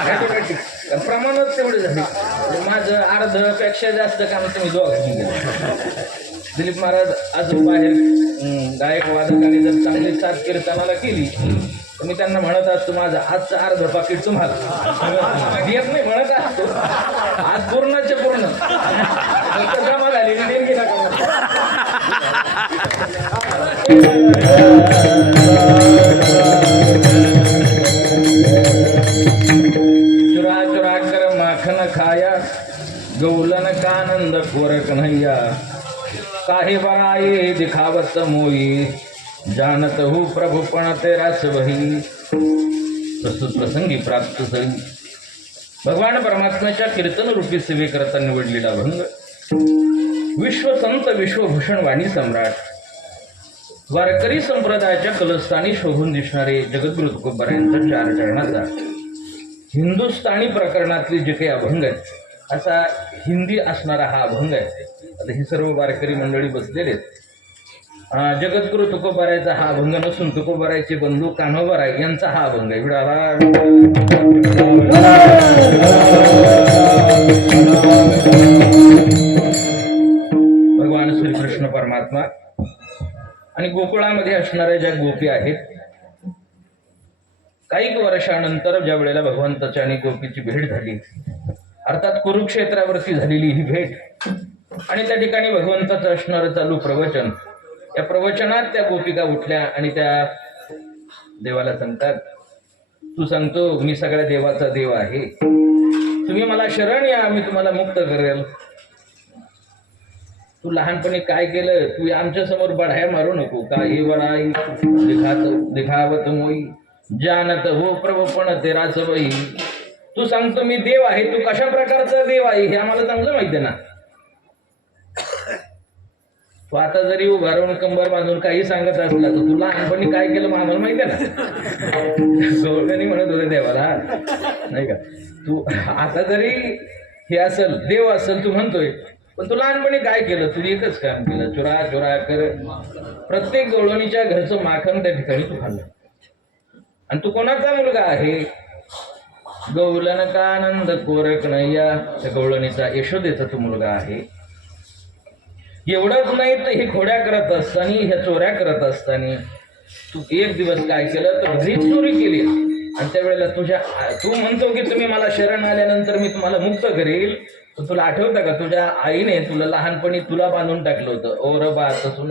प्रमाणात तेवढे झाले. माझं अर्धपेक्षा जास्त काम तुम्ही दोघांनी केलं. दिलीप महाराज आज बाहेर गायक वादकाने जर चांगली साथ कीर्तनाला केली तर मी त्यांना म्हणत असतो माझं आजचं अर्ध पाकिट तुम्हाला देत नाही म्हणत असतो. आज पूर्णचे पूर्ण जमा झाली देणगी नका. चुरा चुरा कर माखन खाया गौलन कानंद कोरक नैया काहे बराये दिखावत मोई जानत हूँ प्रभु पण तेरा वही. प्रस्तुत प्रसंगी प्राप्त सई भगवान परमात्म्याच्या कीर्तन रूपी सेवेकरता निवडलेला भंग विश्वसंत विश्वभूषण वाणी सम्राट वारकरी संप्रदायाच्या कलस्थानी शोभून दिसणारे जगद्गुरु तुकोबारायांचा 4 चरणाचा हिंदुस्थानी प्रकरणातले जे काही अभंग आहेत असा हिंदी असणारा हा अभंग आहे. आता ही सर्व वारकरी मंडळी बसलेले आहेत. जगद्गुरु तुकोबारायचा हा अभंग नसून तुकोबारायचे बंधू कान्होबाराय यांचा हा अभंग आहे. भगवान श्रीकृष्ण परमात्मा आणि गोकुळामध्ये असणाऱ्या ज्या गोपी आहेत काही वर्षानंतर ज्या वेळेला भगवंताच्या आणि गोपीची भेट झाली अर्थात कुरुक्षेत्रावरती झालेली ही भेट आणि त्या ठिकाणी भगवंताचं असणारं चालू प्रवचन त्या प्रवचनात त्या गोपिका उठल्या आणि त्या देवाला सांगतात तू सांगतो मी सगळ्या देवाचा देव आहे तुम्ही मला शरण या मी तुम्हाला मुक्त करेल. तू लहानपणी काय केलं तू आमच्या समोर बढाया मारू नको का हे बराई दिखावत मोई जानत हो प्रभू पण तेरा सबई. तू सांगतो मी देव आहे तू कशा प्रकारचा देव आहे हे आम्हाला चांगलं माहिती आहे ना. तू आता जरी उभा राहून कंबर बांधून काही सांगत असला तर तू लहानपणी काय केलं आम्हाला माहिती आहे ना. गौरवानी म्हणत होते देवाला नाही का तू आता जरी हे असेल देव असेल तू म्हणतोय पण तू लहानपणी काय केलं तू एकच काम केलं चुरा चुरा कर प्रत्येक गवळणीच्या घरचं माखन त्या ठिकाणी तू खाल्लं. आणि तू कोणाचा मुलगा आहे गौलन का आनंद कोरक नैया त्या गवळणीचा यशोदेचा तू मुलगा आहे. एवढंच नाही तर हे खोड्या करत असताना ह्या चोऱ्या करत असताना तू एक दिवस काय केलं तर घरी चोरी केली आणि त्यावेळेला तू म्हणतो की तुम्ही मला शरण आल्यानंतर मी तुम्हाला मुक्त करेल. तर तुला आठवतं का तुझ्या आईने तुला लहानपणी तुला बांधून टाकलं होतं. ओ र बा तसून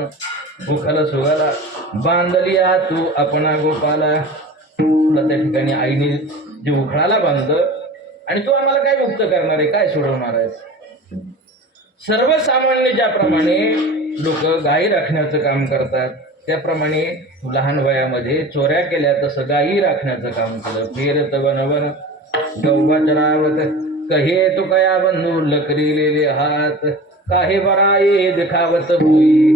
गोखाला सुगाला बांधलिया तू आपणा गोपाला. तुला त्या ठिकाणी आईने जे उखळाला बांधलं आणि तू आम्हाला काय मुक्त करणार आहे काय सोडवणार आहेस. सर्वसामान्य ज्याप्रमाणे लोक गायी राखण्याचं काम करतात त्याप्रमाणे तू लहान वयामध्ये चोऱ्या केल्या तसं गायी राखण्याचं काम केलं. फेरत बनवन गौबाचरावत कहे तो कया बंधू लकरीलेले हात काहे बराये दिखावत होई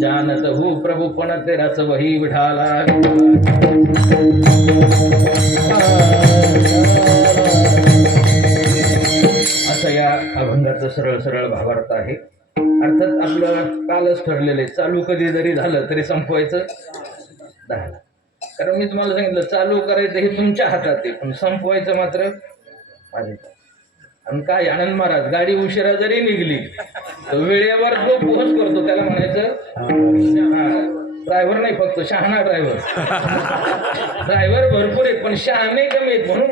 जानत हो प्रभू पण तेराच वही विठाला. असं या अभंगाचं सरळ सरळ भावार्थ आहे. अर्थात आपलं कालच ठरलेलं आहे चालू कधी जरी झालं तरी संपवायचं 10. कारण मी तुम्हाला सांगितलं चालू करायचं हे तुमच्या हातात आहे पण संपवायचं मात्र माझ्या. आणि काय आनंद महाराज गाडी उशिरा जरी निघली तर वेळेवर जो पोहोच करतो त्याला म्हणायचं ड्रायव्हर नाही फक्त शहाणा ड्रायव्हर भरपूर आहेत पण शहाणे कमी आहेत म्हणून.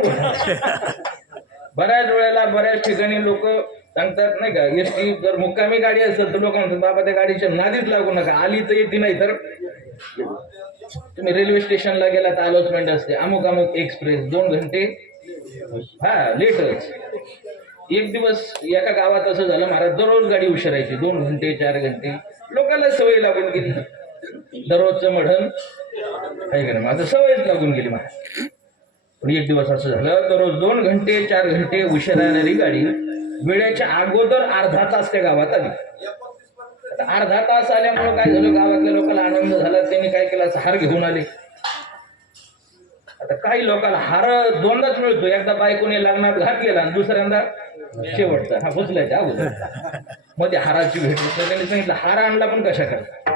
बऱ्याच वेळेला बऱ्याच ठिकाणी लोक सांगतात नाही का एसटी जर मुक्कामी गाडी असेल तर लोक म्हणतात बाबा त्या गाडीच्या नादीच लागू नका आली तर येते नाही तर. तुम्ही रेल्वे स्टेशनला गेला तर अनाउन्समेंट असते अमुक अमुक एक्सप्रेस 2 घंटे लेटच. एक दिवस एका गावात असं झालं महाराज दररोज गाडी उशिरायची 2 घंटे 4 घंटे. लोकांना सवय लागून गेली दररोजचं मढण आहे का माझं सवयच लागून गेली महाराज. पण एक दिवस असं झालं दररोज 2 घंटे 4 घंटे उशिरा येणारी गाडी वेळेच्या अगोदर अर्धा तास त्या गावात आली. अर्धा तास आल्यामुळे काय झालं गावातल्या लोकांना आनंद झाला त्यांनी काय केलं हार घेऊन आले. आता काही लोकांना हार 2दाच मिळतो एकदा बायकोने लग्नात घातलेला आणि दुसऱ्यांदा शेवटचा हा भुजलायचा अगोदर मध्ये हाराची भेट त्यांनी सांगितलं हार आणला पण कशा करता.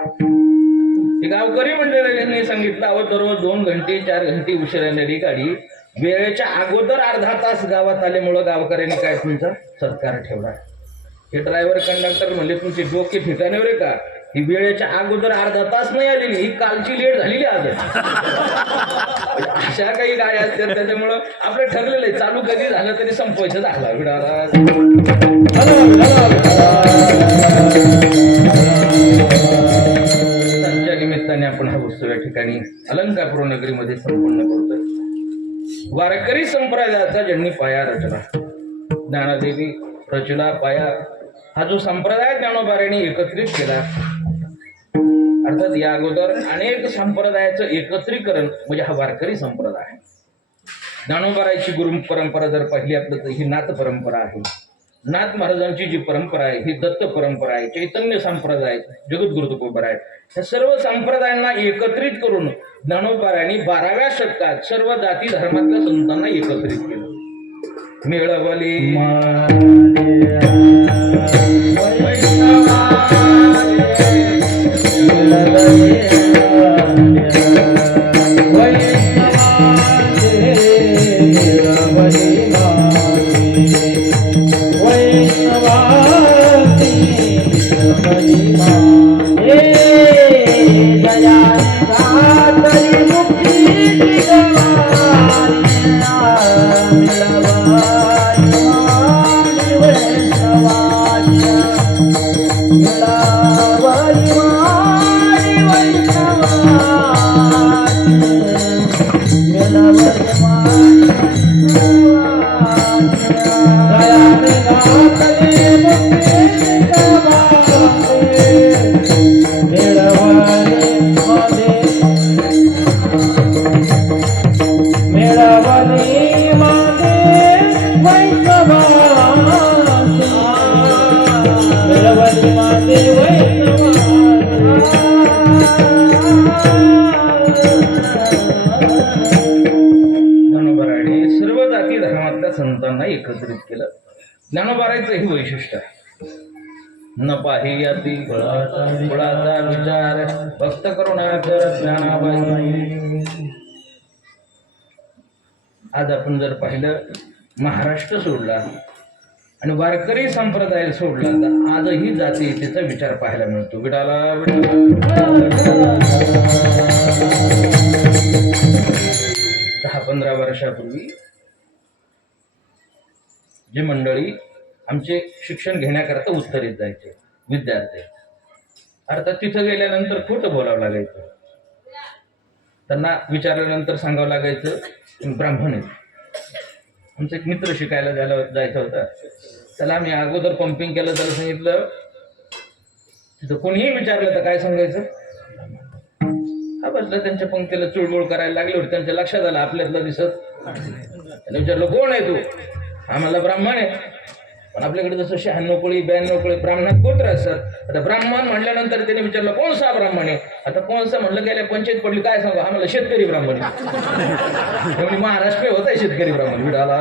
ते गावकरी मंडळी सांगितलं अहो दररोज 2 घंटे 4 घंटे उशिरा येणारी गाडी वेळेच्या अगोदर अर्धा तास गावात आल्यामुळं गावकऱ्यांनी काय तुमचा सत्कार ठेवला. हे ड्रायव्हर कंडक्टर म्हणले तुमचे डोके ठिकाणीवर आहे का? ही वेळेच्या अगोदर अर्धा तास नाही आलेली, ही कालची लेट झालेली आज. अशा काही गाड्या असतात त्याच्यामुळं आपलं ठरलेलं आहे चालू कधी झालं तरी संपवायचं झाला विडाला. त्यांच्या निमित्ताने आपण हा उत्सव या ठिकाणी अलंकापुर नगरीमध्ये संपन्न करतोय. वारकरी संप्रदायाचा ज्यांनी पाया रचला, ज्ञानादेवी रचला पाया, हा जो संप्रदाय ज्ञानोबाऱ्यांनी एकत्रित केला. अर्थात या अगोदर अनेक संप्रदायाचं एकत्रीकरण म्हणजे हा वारकरी संप्रदाय. ज्ञानोबारायची गुरु परंपरा जर पाहिली आपलं तर ही नाथ परंपरा आहे. नाथ महाराजांची जी परंपरा आहे ही दत्त परंपरा आहे, चैतन्य संप्रदाय, जगद्गुरु तुकोबार आहे. या सर्व संप्रदायांना एकत्रित करून ज्ञानोबारायांनी 12व्या शतकात सर्व जाती धर्मातल्या संतांना एकत्रित केलं. मिळवली संतांना एकत्रित केलं. ज्ञानोबारायचं हे वैशिष्ट्य आहे. न पाहियाती कुळाचा विचार भक्त करुणाकर ज्ञानाबाई. आज आपण जर पाहिलं महाराष्ट्र सोडला आणि वारकरी संप्रदाय सोडला तर आजही जातीयतेचा विचार पाहायला मिळतो. विडाला 10-15 वर्षापूर्वी जी मंडळी आमचे शिक्षण घेण्याकरता उत्तरेत जायचे विद्यार्थी, अर्थात तिथं गेल्यानंतर खोटं बोलावं लागायचं. त्यांना विचारल्यानंतर सांगावं लागायचं ब्राह्मण आहे. आमचा एक मित्र शिकायला जायचा होता, त्याला आम्ही अगोदर पंपिंग केलं, त्याला सांगितलं तिथं कोणीही विचारलं तर काय सांगायचं? हा बसला त्यांच्या पंक्तीला चुळबुळ करायला लागले होते. त्यांच्या लक्षात आलं आपल्यातलं दिसत. त्याने विचारलं कोण आहे तू? आम्हाला ब्राह्मण आहे. पण आपल्याकडे जसं 96 कोळी 92 कोळी ब्राह्मणात गोत्र असतात. आता ब्राह्मण म्हणल्यानंतर त्याने विचारलं कोणसा ब्राह्मण आहे? आता कोणसा म्हणलं गेल्या पंचायत पडली काय सांगू? आम्हाला शेतकरी ब्राह्मण आहे. महाराष्ट्र होता शेतकरी ब्राह्मण. विडाला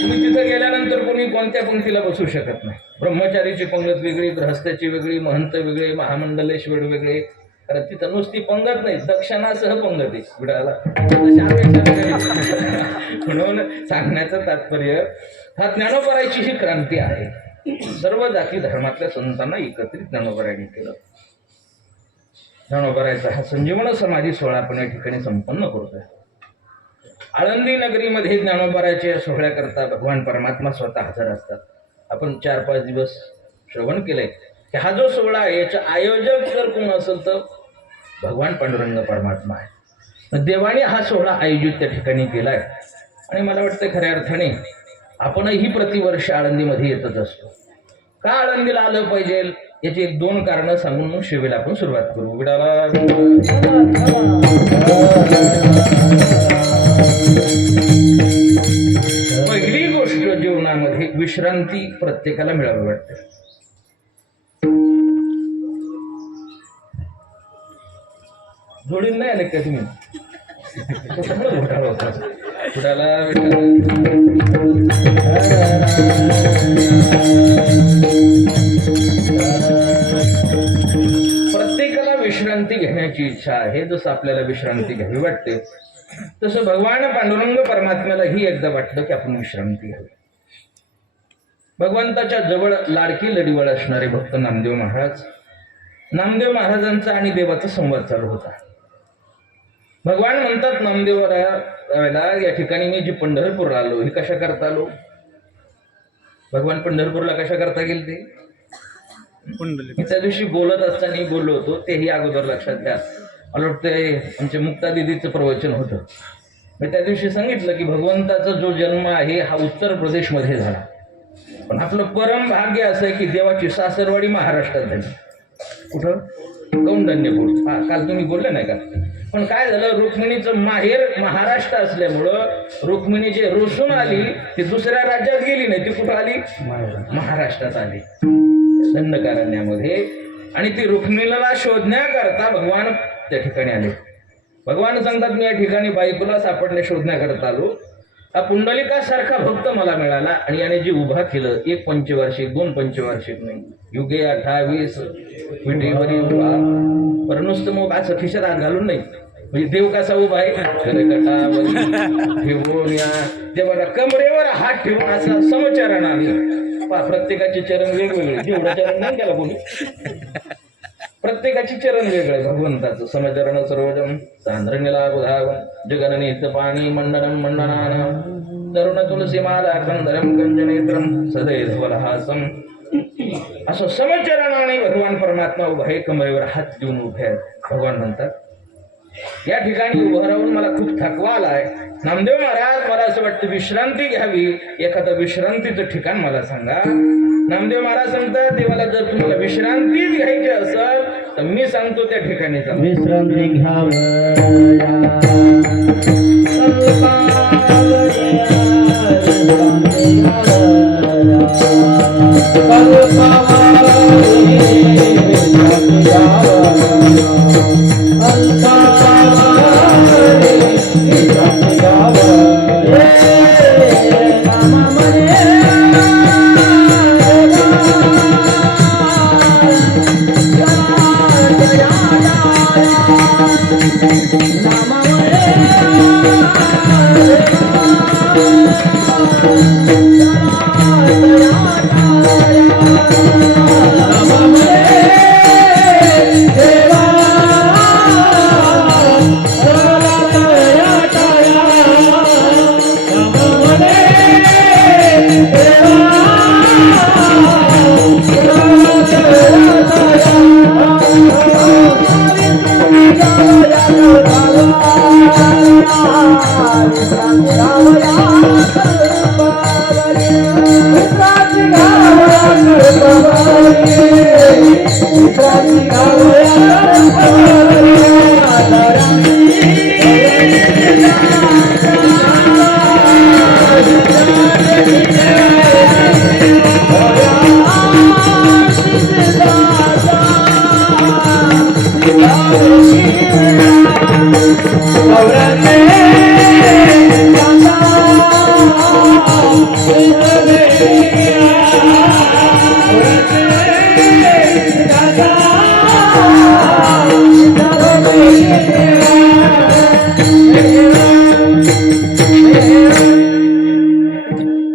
तुम्ही तिथं गेल्यानंतर कोणी कोणत्या पंक्तीला बसू शकत नाही. ब्रह्मचारीची पंगत वेगळी, गृहस्थाची वेगळी, महंत वेगळे, महामंडलेश्वर वेगळे. कारण तिथं नुसती पंगत नाही, दक्षिणासह पंगत आहे विडाला. म्हणून सांगण्याचं तात्पर्य हा ज्ञानोबारायची ही क्रांती आहे. सर्व जाती धर्मातल्या संतांना एकत्रित ज्ञानोबारायांनी केलं. ज्ञानोबारायचा हा संजीवन समाधी सोहळा आपण या ठिकाणी संपन्न करतोय. आळंदी नगरीमध्ये ज्ञानोबारायच्या सोहळ्याकरता भगवान परमात्मा स्वतः हजर असतात. आपण 4-5 दिवस श्रवण केलंय की हा जो सोहळा आहे याचा आयोजक जर कोण असेल तर भगवान पांडुरंग परमात्मा आहे. देवाने हा सोहळा आयोजित त्या ठिकाणी केलाय. आणि मला वाटतं खऱ्या अर्थाने आपणही प्रतिवर्ष आळंदीमध्ये येतच असतो. का आळंदीला आलं पाहिजे याची 1-2 कारणं सांगून मग शिवेला आपण सुरुवात करू. विडाला पहिली गोष्ट जीवनामध्ये विश्रांती प्रत्येकाला मिळावी वाटते. जोडीन नाही आले का तुम्ही? त्याच्यामुळे घोटाळा होता. घोटाळा प्रत्येकाला विश्रांती घेण्याची इच्छा आहे, जसं आपल्याला विश्रांती घ्यावी वाटते तसं भगवान पांडुरंग परमात्म्यालाही एकदा वाटलं की आपण विश्रांती घ्यावी. भगवंताच्या जवळ लाडकी लडीवळ असणारे भक्त नामदेव महाराज, नामदेव महाराजांचा आणि देवाचा संवाद चालू होता. भगवान म्हणतात नामदेवाला, या ठिकाणी मी जी पंढरपूरला आलो ही कशा करता आलो? भगवान पंढरपूरला कशा करता गेले ते मी त्या दिवशी बोलत असताना बोललो होतो, तेही अगोदर लक्षात घ्या. मला वाटतं आमच्या मुक्ता दिदीचं प्रवचन होतं. मी त्या दिवशी सांगितलं की भगवंताचा जो जन्म आहे हा उत्तर प्रदेशमध्ये झाला, पण आपलं परम भाग्य असं आहे की देवाची सासरवाडी महाराष्ट्रात झाली. कुठं? कौंडण्यपूर. हा, काल तुम्ही बोलले नाही का? पण काय झालं, रुक्मिणीचं माहेर महाराष्ट्र असल्यामुळं रुक्मिणी जे रोसून आली ती दुसऱ्या राज्यात गेली नाही, ती कुठं आली? महाराष्ट्रात आली, दंडकारण्यामध्ये. आणि ती रुक्मिणीला शोधण्याकरता भगवान त्या ठिकाणी आले. भगवान सांगतात, मी या ठिकाणी बायकोला सापडणे शोधण्याकरता आलो. हा पुंडलिकासारखा भक्त मला मिळाला आणि याने जे उभा केलं, 1 पंचवार्षिक 2 पंचवार्षिक नाही, युगे 28 विटेवरी उभा. पर नुसतं मग असं खिशात हात घालून नाही, म्हणजे देव कसा उभा आहे ठेवून या देवाला कमरेवर हात ठेवून असा समचरणाने. प्रत्येकाचे चरण वेगवेगळे, जेवढं चरण नाही त्याला कोणी, प्रत्येकाची चरण वेगळे. भगवंताचं समचरण सर्वजम चांद्रनिला बुधावन जगननीत पाणी मंडनम मंडनानं तरुण तुलसी माला कंदरम कंजनेत्रम सदैधवलहासम. असं समचरणाने भगवान परमात्मा उभा आहे, कमरेवर हात देऊन उभे आहेत. भगवान म्हणतात, या ठिकाणी उभं राहून मला खूप थकवा आलाय. नामदेव महाराज, मला असं वाटतं विश्रांती घ्यावी, एखादं विश्रांतीचं ठिकाण मला सांगा. नामदेव महाराज सांगतात, देवाला जर तुम्हाला विश्रांती घ्यायची असेल तर मी सांगतो त्या ठिकाणी जा. विश्रांती घ्यावं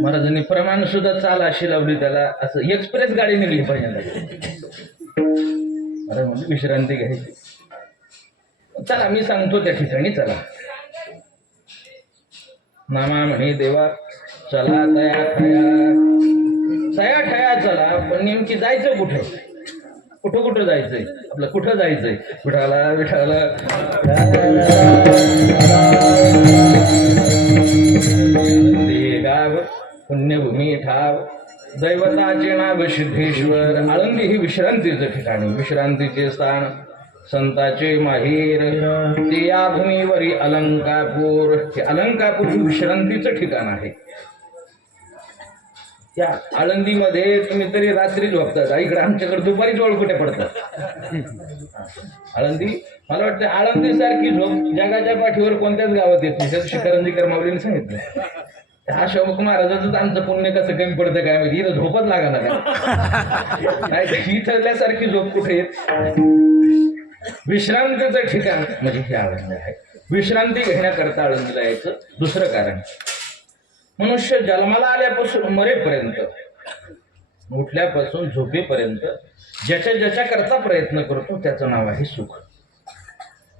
महाराजांनी प्रमाण सुद्धा चाल अशी लावली त्याला, असं एक्सप्रेस गाडी निघली पाहिजे. म्हणजे विश्रांती घ्यायची. चला मी सांगतो त्या ठिकाणी चला. नामा म्हणे देवा चला तया ठया, तया ठया चला. पण नेमकी जायचं कुठे? कुठं कुठं जायचंय आपलं? कुठं जायचंय? विठाला विठाला गाव पुण्यभूमी ठाव दैवताचे नाव सिद्धेश्वर. आळंदी ही विश्रांतीचं ठिकाण, विश्रांतीचे स्थान, संताचे माहेर. ते या भूमीवरी अलंकापूर. हे अलंकापूर हे विश्रांतीचं ठिकाण आहे. त्या आळंदीमध्ये तुम्ही तरी रात्री झोपतात, इकडे आमच्याकडे दुपारीच वळकुट्या पडतात. आळंदी, मला वाटतं आळंदी सारखी झोप जगाच्या पाठीवर कोणत्याच गावात येत नाही. त्यात करंजीकर माऊलीने सांगितलं. अशोक महाराजांचं आमचं पुण्य कसं कमी पडतं काय माहिती, इथं झोपच लागा ना काय, इथल्यासारखी झोप कुठे येत. विश्रांतीचं ठिकाण म्हणजे हे आळंदी आहे. विश्रांती घेण्याकरता आळंदीला यायचं दुसरं कारण, मनुष्य जन्माला आल्यापासून मरेपर्यंत, उठल्यापासून झोपेपर्यंत ज्याच्या करता प्रयत्न करतो त्याचं नाव आहे सुख.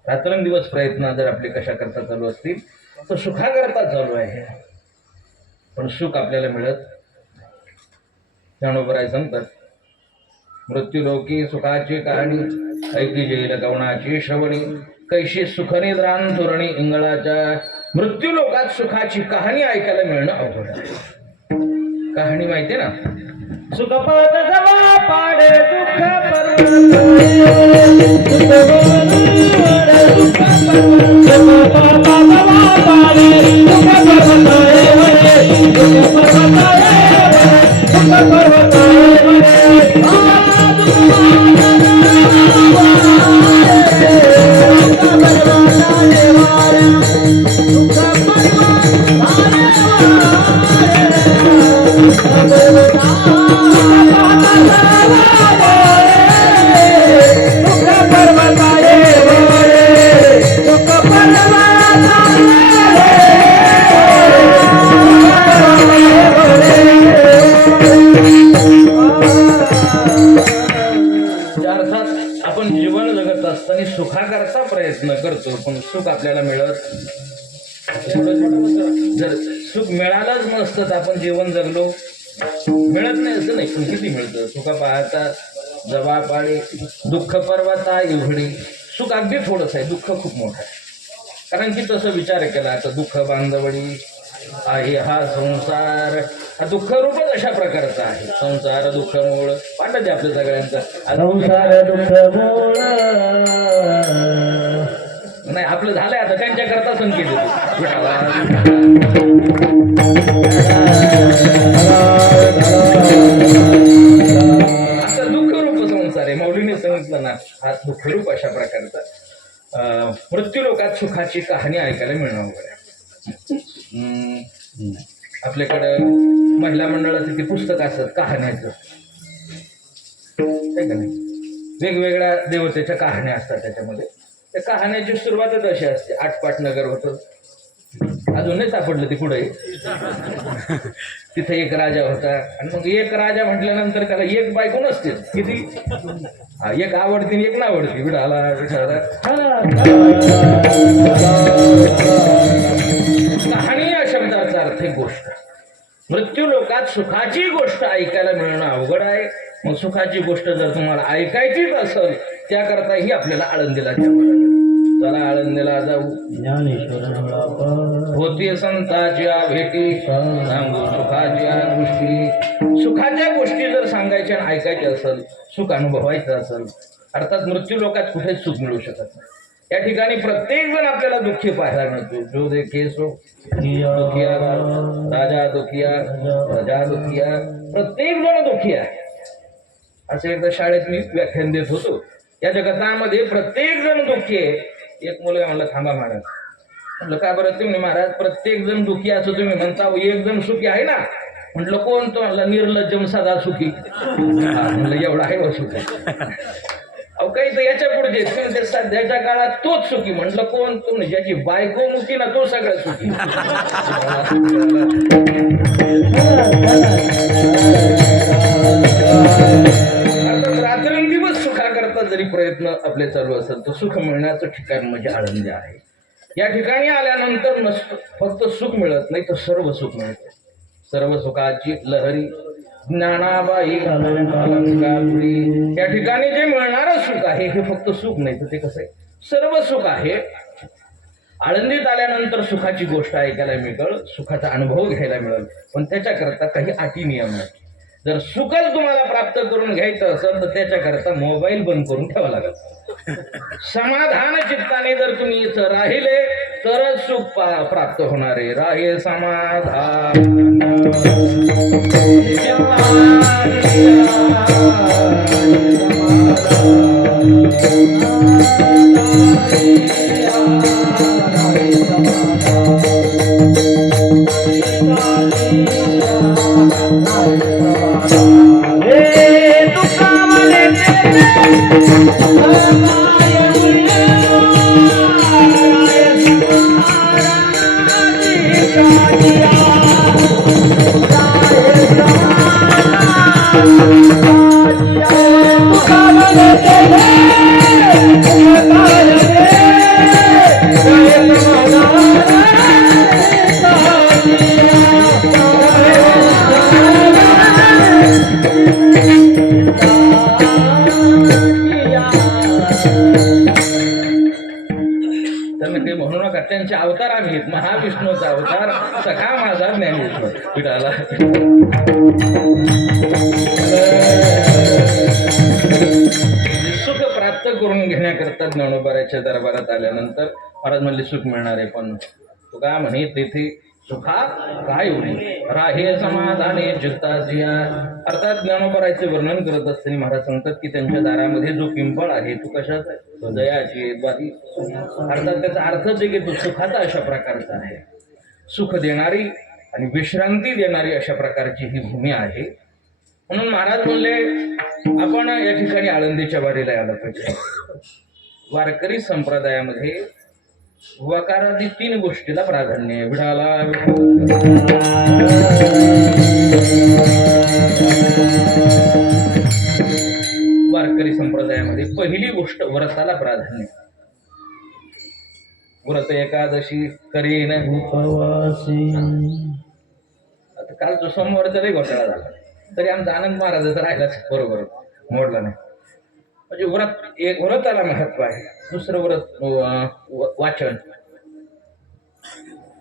रात्रंदिवस प्रयत्न जर आपले कशा करता चालू असतील तर सुखाकरता चालू आहे, पण सुख आपल्याला मिळत. ज्ञानोबराय सांगतात, मृत्यूलोकी सुखाची कहाणी ऐकी जेल गवणाची श्रवणी, कैशी सुखनिद्रान धोरणी इंगळाच्या. मृत्यू लोकात सुखाची कहाणी ऐकायला मिळणं अवघड आहे. कहाणी माहिती ना, सुखपद जवा पाडे दुःख सुखाकरता प्रयत्न करतो, पण सुख आपल्याला मिळत. जर सुख मिळालंच नसतं तर आपण जीवन जगलो मिळत नाही असं नाही, पण किती मिळतं. सुखा पाहता जवा पाळी दुःख पर्वता एवढी. सुख अगदी थोडंच आहे, दुःख खूप मोठं आहे. कारण की तसं विचार केला तर दुःख बांधवडी आहे हा संसार. हा दुःख रूपच अशा प्रकारचा आहे. संसार दुःख मूळ वाटत आहे आपल्या सगळ्यांचा. संसार दुःख मूळ नाही आपलं झालंय आता, त्यांच्या करता संकेत असं दुःख रूप संसार आहे. मौलीने सांगितलं ना, हा दुःख रूप अशा प्रकारचा. मृत्यू लोकात सुखाची कहाणी ऐकायला मिळणं वगैरे. आपल्याकडं महिला मंडळाचे ते पुस्तक असतात कहाण्याचं, का नाही, वेगवेगळ्या देवतेच्या कहाण्या असतात त्याच्यामध्ये. त्या कहाण्याची सुरुवातच अशी असते, आटपाट नगर होतं, अजून नाही सापडलं ती कुठे. तिथे एक राजा होता, आणि मग एक राजा म्हटल्यानंतर त्याला एक बायको नसते, किती एक आवडती एक नावडती. विठाला कहाणी या शब्दाचा अर्थ गोष्ट. मृत्यू लोकात सुखाची गोष्ट ऐकायला मिळणं अवघड आहे. मग सुखाची गोष्ट जर तुम्हाला ऐकायचीच असेल त्याकरताही आपल्याला आळंदीला जावं लागेल. चला आळंदीला जाऊ. होती संताच्या भेटी सांगू सुखाच्या गोष्टी. सुखाच्या गोष्टी जर सांगायच्या आणि ऐकायच्या असेल, सुख अनुभवायचं असेल, अर्थात मृत्यू लोकात कुठेच सुख मिळू शकत नाही. या ठिकाणी प्रत्येक जण आपल्याला दुःखी पाहायला मिळतो. जो देखे सो दुखिया, राजा दुखिया, प्रजा दुखिया, प्रत्येक जण दुखी आहे. असे एकदा शाळेत मी व्याख्यान देत होतो. या जगतामध्ये प्रत्येक जण दुःखी आहे. एक मुलगा म्हणला, थांबा महाराज. म्हटलं का बरं? तुम्ही महाराज प्रत्येक जण दुःखी असं तुम्ही म्हणता, एक जण सुखी आहे ना. म्हटलं कोण? तो म्हणला निर्लज्जम सदा सुखी. म्हणलं एवढा आहे व सुखी. अहो काही तर याच्या पुढे तुम्ही सध्याच्या काळात तोच सुखी. म्हटलं कोण? तो ज्याची बायको मुखी ना तो सगळ्यात सुखी. रात्रंदिवस सुखाकरता जरी प्रयत्न आपले चालू असेल तर सुख मिळण्याचं ठिकाण म्हणजे आळंदी आहे. या ठिकाणी आल्यानंतर नसतं फक्त सुख मिळत नाही तर सर्व सुख मिळतं. सर्व सुखाची लहरी ज्ञानाबाई अलंकापुरी. या ठिकाणी जे मिळणारं सुख आहे हे फक्त सुख नाही तर ते कसं आहे, सर्व सुख आहे. आळंदीत आल्यानंतर सुखाची गोष्ट ऐकायला मिळेल, सुखाचा अनुभव घ्यायला मिळेल, पण त्याच्याकरता काही अटी नियम आहेत. जर सुखच तुम्हाला प्राप्त करून घ्यायचं असेल तर त्याच्याकरता मोबाईल बंद करून ठेवा लागेल. समाधान चित्ताने जर तुम्ही इथं राहिले तरच सुख प्राप्त होणार आहे. राहे समाधान. हे तुका त्यांचे अवतार आम्ही महाविष्णूचा अवतार सखा माझा ज्ञानेश्वर विठाला. सुख प्राप्त करून घेण्याकरता ज्ञानोबाराच्या दरबारात आल्यानंतर महाराज म्हणले सुख मिळणार आहे, पण तुका म्हणे तेथे सुखा काय होईल राहे समाधाने चित्ताजिया. अर्थात ज्ञानोबाराचे वर्णन करत असताना महाराज सांगतात की त्यांच्या दारामध्ये जो पिंपळ आहे तो कशाचा आहे, तो दयाची द्वारी. अर्थात त्याचा अर्थच आहे की तो सुखाचा अशा प्रकारचा आहे, सुख देणारी आणि विश्रांती देणारी अशा प्रकारची ही भूमी आहे. म्हणून महाराज म्हणले आपण या ठिकाणी आळंदीच्या वारीला आलं पाहिजे. वारकरी संप्रदायामध्ये वकारादी 3 गोष्टीला प्राधान्य आहे. विठाला वारकरी संप्रदायामध्ये पहिली गोष्ट व्रताला प्राधान्य. व्रत एकादशी करीन उपवासी. आता काल जो सोमवारचा लई घोटाळा झाला तरी आमचा आनंद महाराजाचा राहिलाच बरोबर मोडला नाही. म्हणजे व्रताला महत्व आहे. दुसरं व्रत वाचन.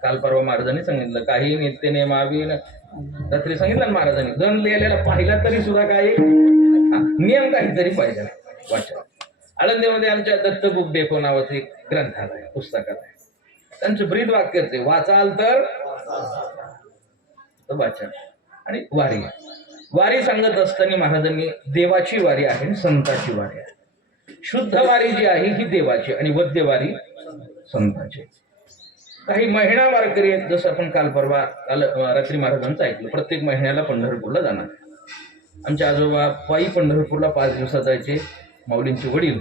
काल परवा महाराजांनी सांगितलं काही नित्य नेमावी रात्री सांगितलं ना महाराजांनी गण लिहिलेला पाहिला तरी सुद्धा काही नियम काहीतरी पाहिजे वाचन. आळंदीमध्ये आमच्या दत्तबुक डेपो नावाचं एक ग्रंथालय पुस्तकात आहे. त्यांचं ब्रीद वाक्यच आहे वाचाल तर वाचन. आणि वारी वारी सांगत असताना महाराजांनी देवाची वारी आहे संताची वारी आहे. शुद्ध वारी जी आहे ही देवाची आणि वद्य वारी संताची. काही महिना वारकरी आहेत, जसं आपण काल परवा रात्री महाराजांचं ऐकलं प्रत्येक महिन्याला पंढरपूरला जाणार. आमच्या आजोबा पायी पंढरपूरला 5 दिवसात जायचे. माऊलींचे वडील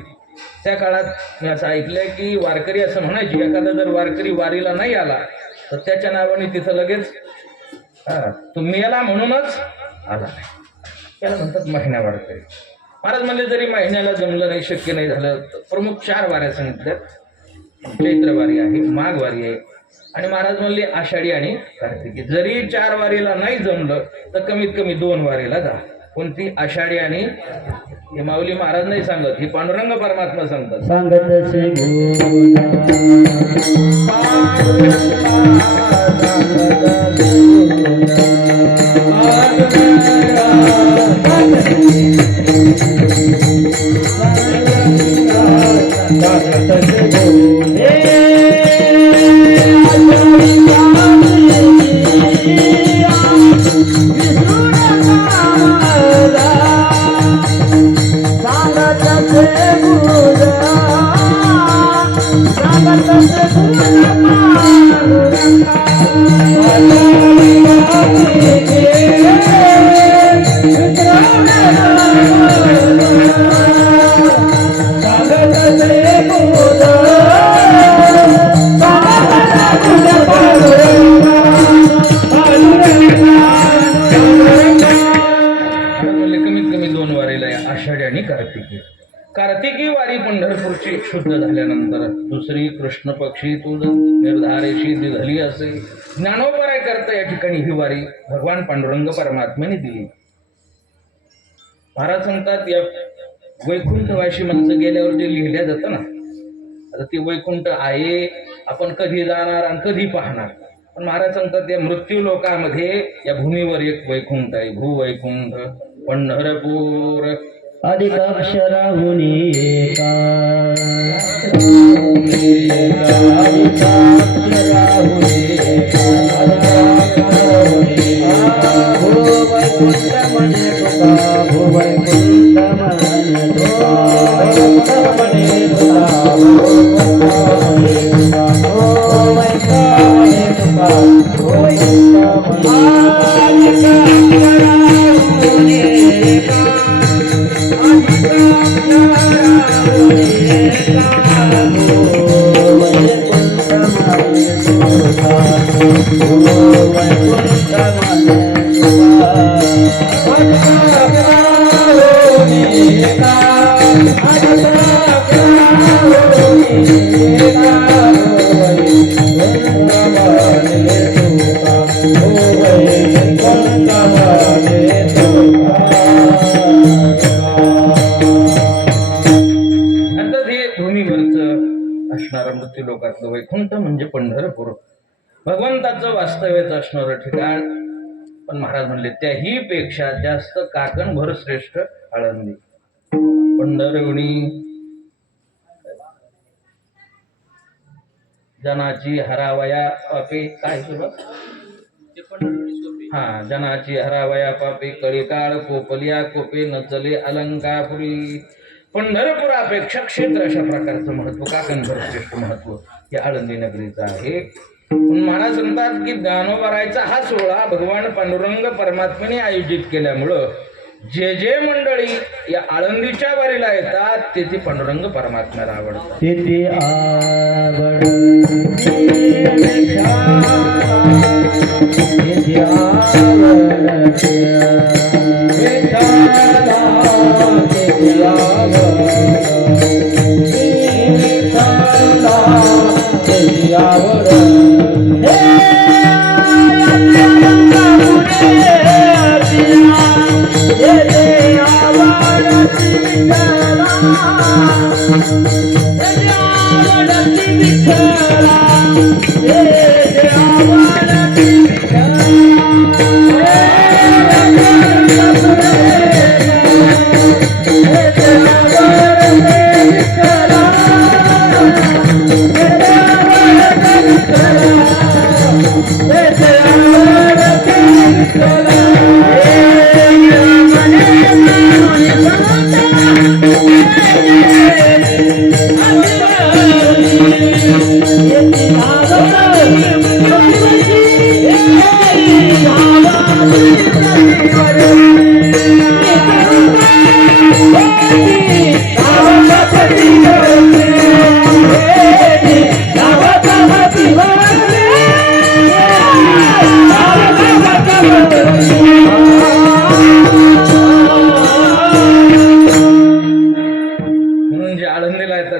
त्या काळात मी असं ऐकलंय की वारकरी असं म्हणायची एखादा जर वारकरी वारीला नाही आला तर त्याच्या नावाने तिथं लगेच तुम्ही याला म्हणूनच आला नाही. त्याला म्हणतात महिना वारकरी. महाराज म्हणले जरी महिन्याला जमलं नाही शक्य नाही झालं तर प्रमुख 4 वाऱ्या सांगितल्यात. चैत्र वारी आहे, माघ वारी आहे आणि महाराज म्हणले आषाढी आणि कार्तिकी. जरी 4 वारीला नाही जमलं तर कमीत कमी 2 वारीला जा. कोणती आषाढी आणि हे माऊली महाराज नाही सांगत, ही पांडुरंग परमात्मा सांगतात. कार्तिकी वारी पंढरपूरची शुद्ध झाल्यानंतर दुसरी कृष्ण पक्षी तुझ निर्धारेशी झाली असे ज्ञानोबराय करता या ठिकाणी ही वारी भगवान पांडुरंग परमात्म्याने दिली. महाराज सांगतात या वैकुंठवाशी माणसं गेल्यावर जे लिहिल्या जातं ना, आता ती वैकुंठ आहे आपण कधी जाणार आणि कधी पाहणार. पण महाराज सांगतात या मृत्यू लोकामध्ये या भूमीवर एक वैकुंठ आहे, भूवैकुंठ पंढरपूर. अधिक अक्षराहुनी एका Oh अर्थात हे भूमीवरचं असणारं मृत्यू लोकातलं वैकुंठ म्हणजे पंढरपूर, भगवंताचं वास्तव्याचं असणारं ठिकाण. पण महाराज म्हणले त्याही पेक्षा जास्त काकणभर श्रेष्ठ आळंदी. पंढरवणी जनाची हरावया पापे, काय सुरुवात? हा, जनाची हरावया पापे कळीकाळ कोपलिया कोपे न चले अलंकापुरी. पंढरपुरापेक्षा क्षेत्र अशा प्रकारचं महत्व, काकणभर श्रेष्ठ महत्व या आळंदी नगरीचं आहे. पण महाराज म्हणतात की ज्ञानोबारायचा हा सोहळा भगवान पांडुरंग परमात्म्याने आयोजित केल्यामुळं जे जे मंडळी या आळंदीच्या वारीला येतात तेथे पांडुरंग परमात्म्याला आवडतात. तेथे आवड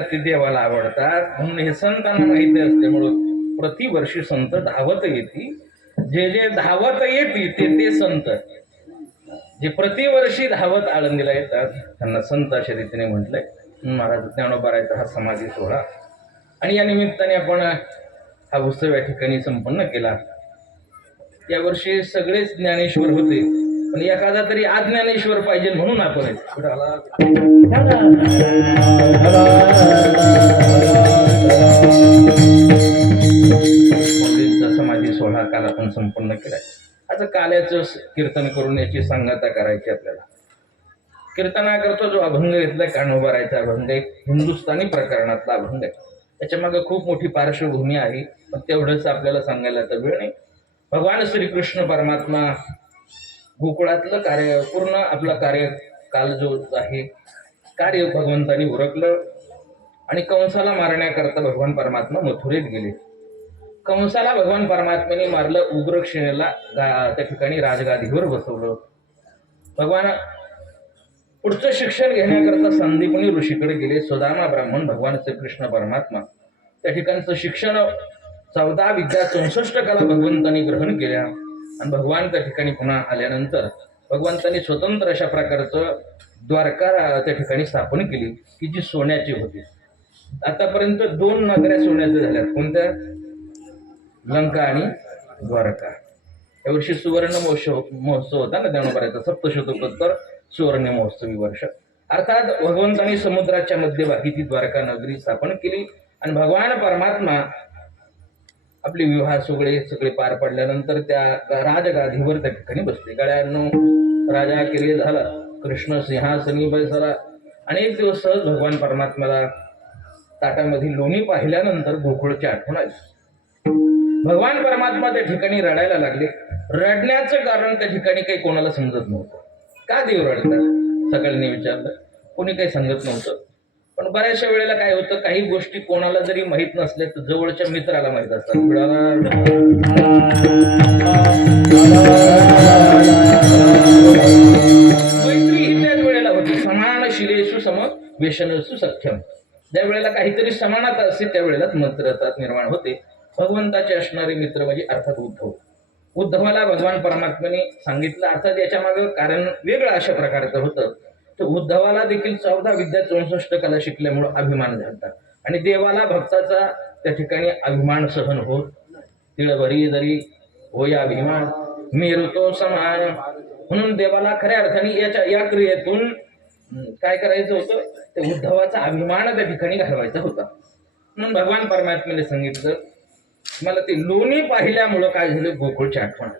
तेथे देवाला आवडतात. म्हणून हे संतांना माहिती असल्यामुळं प्रतिवर्षी संत धावत येतील. जे जे धावत येतील ते संत जे प्रतिवर्षी धावत आळंदीला येतात त्यांना संत अशा रीतीने म्हटलंय. महाराज ज्ञानोबारायचा हा समाधी सोहळा आणि या निमित्ताने आपण हा उत्सव या ठिकाणी संपन्न केला. यावर्षी सगळेच ज्ञानेश्वर होते, पण एखादा तरी अज्ञानेश्वर पाहिजे म्हणून आपण समाधी सोहळा काल आपण संपन्न केलाय. आता काल्याचं कीर्तन करून याची सांगता करायची आपल्याला. कीर्तनाकरता जो अभंग घेतलाय कान्होबारायचा अभंग एक हिंदुस्थानी प्रकरणातला अभंग आहे. त्याच्या मागे खूप मोठी पार्श्वभूमी आहे, पण तेवढंच आपल्याला सांगायला तर वेळ नाही. भगवान श्रीकृष्ण परमात्मा गोकुळातलं कार्य पूर्ण आपलं कार्य काल जो आहे कार्य भगवंतानी उरकलं आणि कंसाला मारण्याकरता भगवान परमात्मा मथुरेत गेले. कंसाला भगवान परमात्म्याने मारलं, उग्रक्षेणेला त्या ठिकाणी राजगादीवर बसवलं. भगवान पुढचं शिक्षण घेण्याकरता संदीपनी ऋषीकडे गेले. सुदामा ब्राह्मण भगवान श्रीकृष्ण परमात्मा त्या ठिकाणचं शिक्षण 14 विद्या 64 कला भगवंतांनी ग्रहण केल्या आणि भगवान त्या ठिकाणी पुन्हा आल्यानंतर भगवंतांनी स्वतंत्र अशा प्रकारचं द्वारका त्या ठिकाणी स्थापन केली की जी सोन्याची होती. आतापर्यंत 2 नगऱ्या सोन्याच्या झाल्यात. कोणत्या? लंका आणि द्वारका. यावर्षी सुवर्ण महोत्सव होता ना ज्ञानोबारायचा, सप्तशतकोत्तर सुवर्ण महोत्सवी वर्ष. अर्थात भगवंतांनी समुद्राच्या मध्यभागी ती द्वारका नगरी स्थापन केली आणि भगवान परमात्मा आपले विवाह सगळे पार पडल्यानंतर त्या राजगादीवर त्या ठिकाणी बसले. गळ्यांनो राजा किरी झाला, कृष्ण सिंहासनी बैसला. अनेक दिवस सहज भगवान परमात्म्याला ताटामध्ये लोणी पाहिल्यानंतर गोकुळची आठवण आली. भगवान परमात्मा त्या ठिकाणी रडायला लागले. रडण्याचं कारण त्या ठिकाणी काही कोणाला समजत नव्हतं. का देव रडतात सगळ्यांनी विचारलं, कोणी काही सांगत नव्हतं. पण बऱ्याचशा वेळेला काय होतं, काही गोष्टी कोणाला जरी माहित नसल्या तर जवळच्या मित्राला माहित असतात. मैत्री ही त्याच वेळेला होती. समान शिले व्यसनसु सख्यम. ज्या वेळेला काहीतरी समानता असते त्यावेळेलाच मित्रता निर्माण होते. भगवंताचे असणारे मित्र म्हणजे अर्थात उद्धव. उद्धवाला भगवान परमात्म्याने सांगितलं, अर्थात याच्या मागे कारण वेगळं अशा प्रकारचं होतं. तर उद्धवाला देखील 14 विद्या 64 कला शिकल्यामुळं अभिमान झाला आणि देवाला भक्ताचा त्या ठिकाणी अभिमान सहन होत. तिळभरी जरी होय अभिमान मेरुतो समान. म्हणून देवाला खऱ्या अर्थाने या क्रियेतून काय करायचं होतं, ते उद्धवाचा अभिमान त्या ठिकाणी घालवायचा होता. म्हणून भगवान परमात्म्याने सांगितलं, मला ते लोणी पाहिल्यामुळं काय झालं, गोकुळची आठवण आली.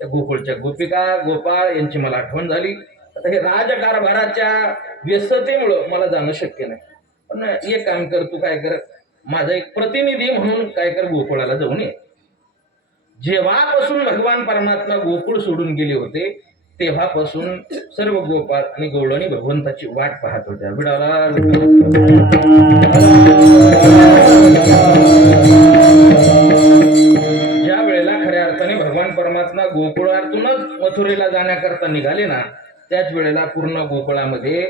त्या गोकुळच्या गोपिका गोपाळ यांची मला आठवण झाली. आता हे राजकारभाराच्या व्यस्ततेमुळं मला जाणं शक्य नाही. पण एक काम कर, तू काय कर, माझा एक प्रतिनिधी म्हणून काय कर, गोकुळाला जाऊन ये. जेव्हापासून भगवान परमात्मा गोकुळ सोडून गेले होते तेव्हापासून सर्व गोपाळ आणि गवळणी भगवंताची वाट पाहत होत्या. विडाला ज्या वेळेला खऱ्या अर्थाने भगवान परमात्मा गोकुळातूनच मथुरेला जाण्याकरता निघाले ना, त्याच वेळेला पूर्ण गोकुळामध्ये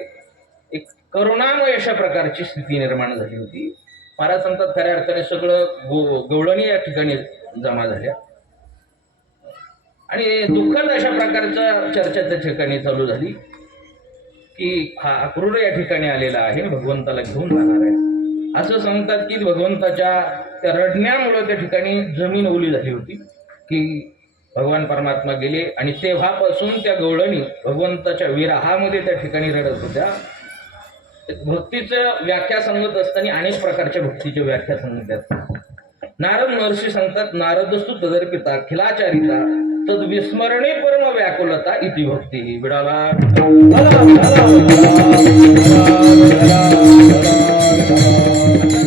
एक करुणामय अशा प्रकारची स्थिती निर्माण झाली होती. महाराज सांगतात, खऱ्या अर्थाने सगळं गवळणी या ठिकाणी जमा झाल्या आणि दुःखद अशा प्रकारच्या चर्चा त्या ठिकाणी चालू झाली की हा अक्रूर या ठिकाणी आलेला आहे, भगवंताला घेऊन जाणार आहे. असं सांगतात की भगवंताच्या त्या रडण्यामुळे त्या ठिकाणी जमीन ओली झाली होती की भगवान परमात्मा गेले आणि तेव्हापासून त्या गवळणी भगवंताच्या विरहामध्ये त्या ठिकाणी रडत होत्या. भक्तीचं व्याख्या सांगत असताना अनेक प्रकारच्या भक्तीच्या व्याख्या सांगितल्यात. नारद महर्षी सांगतात, नारदस्तु तदर्पिता खिलाचारिता तद विस्मरणे परम व्याकुलता इति भक्ती. विडाला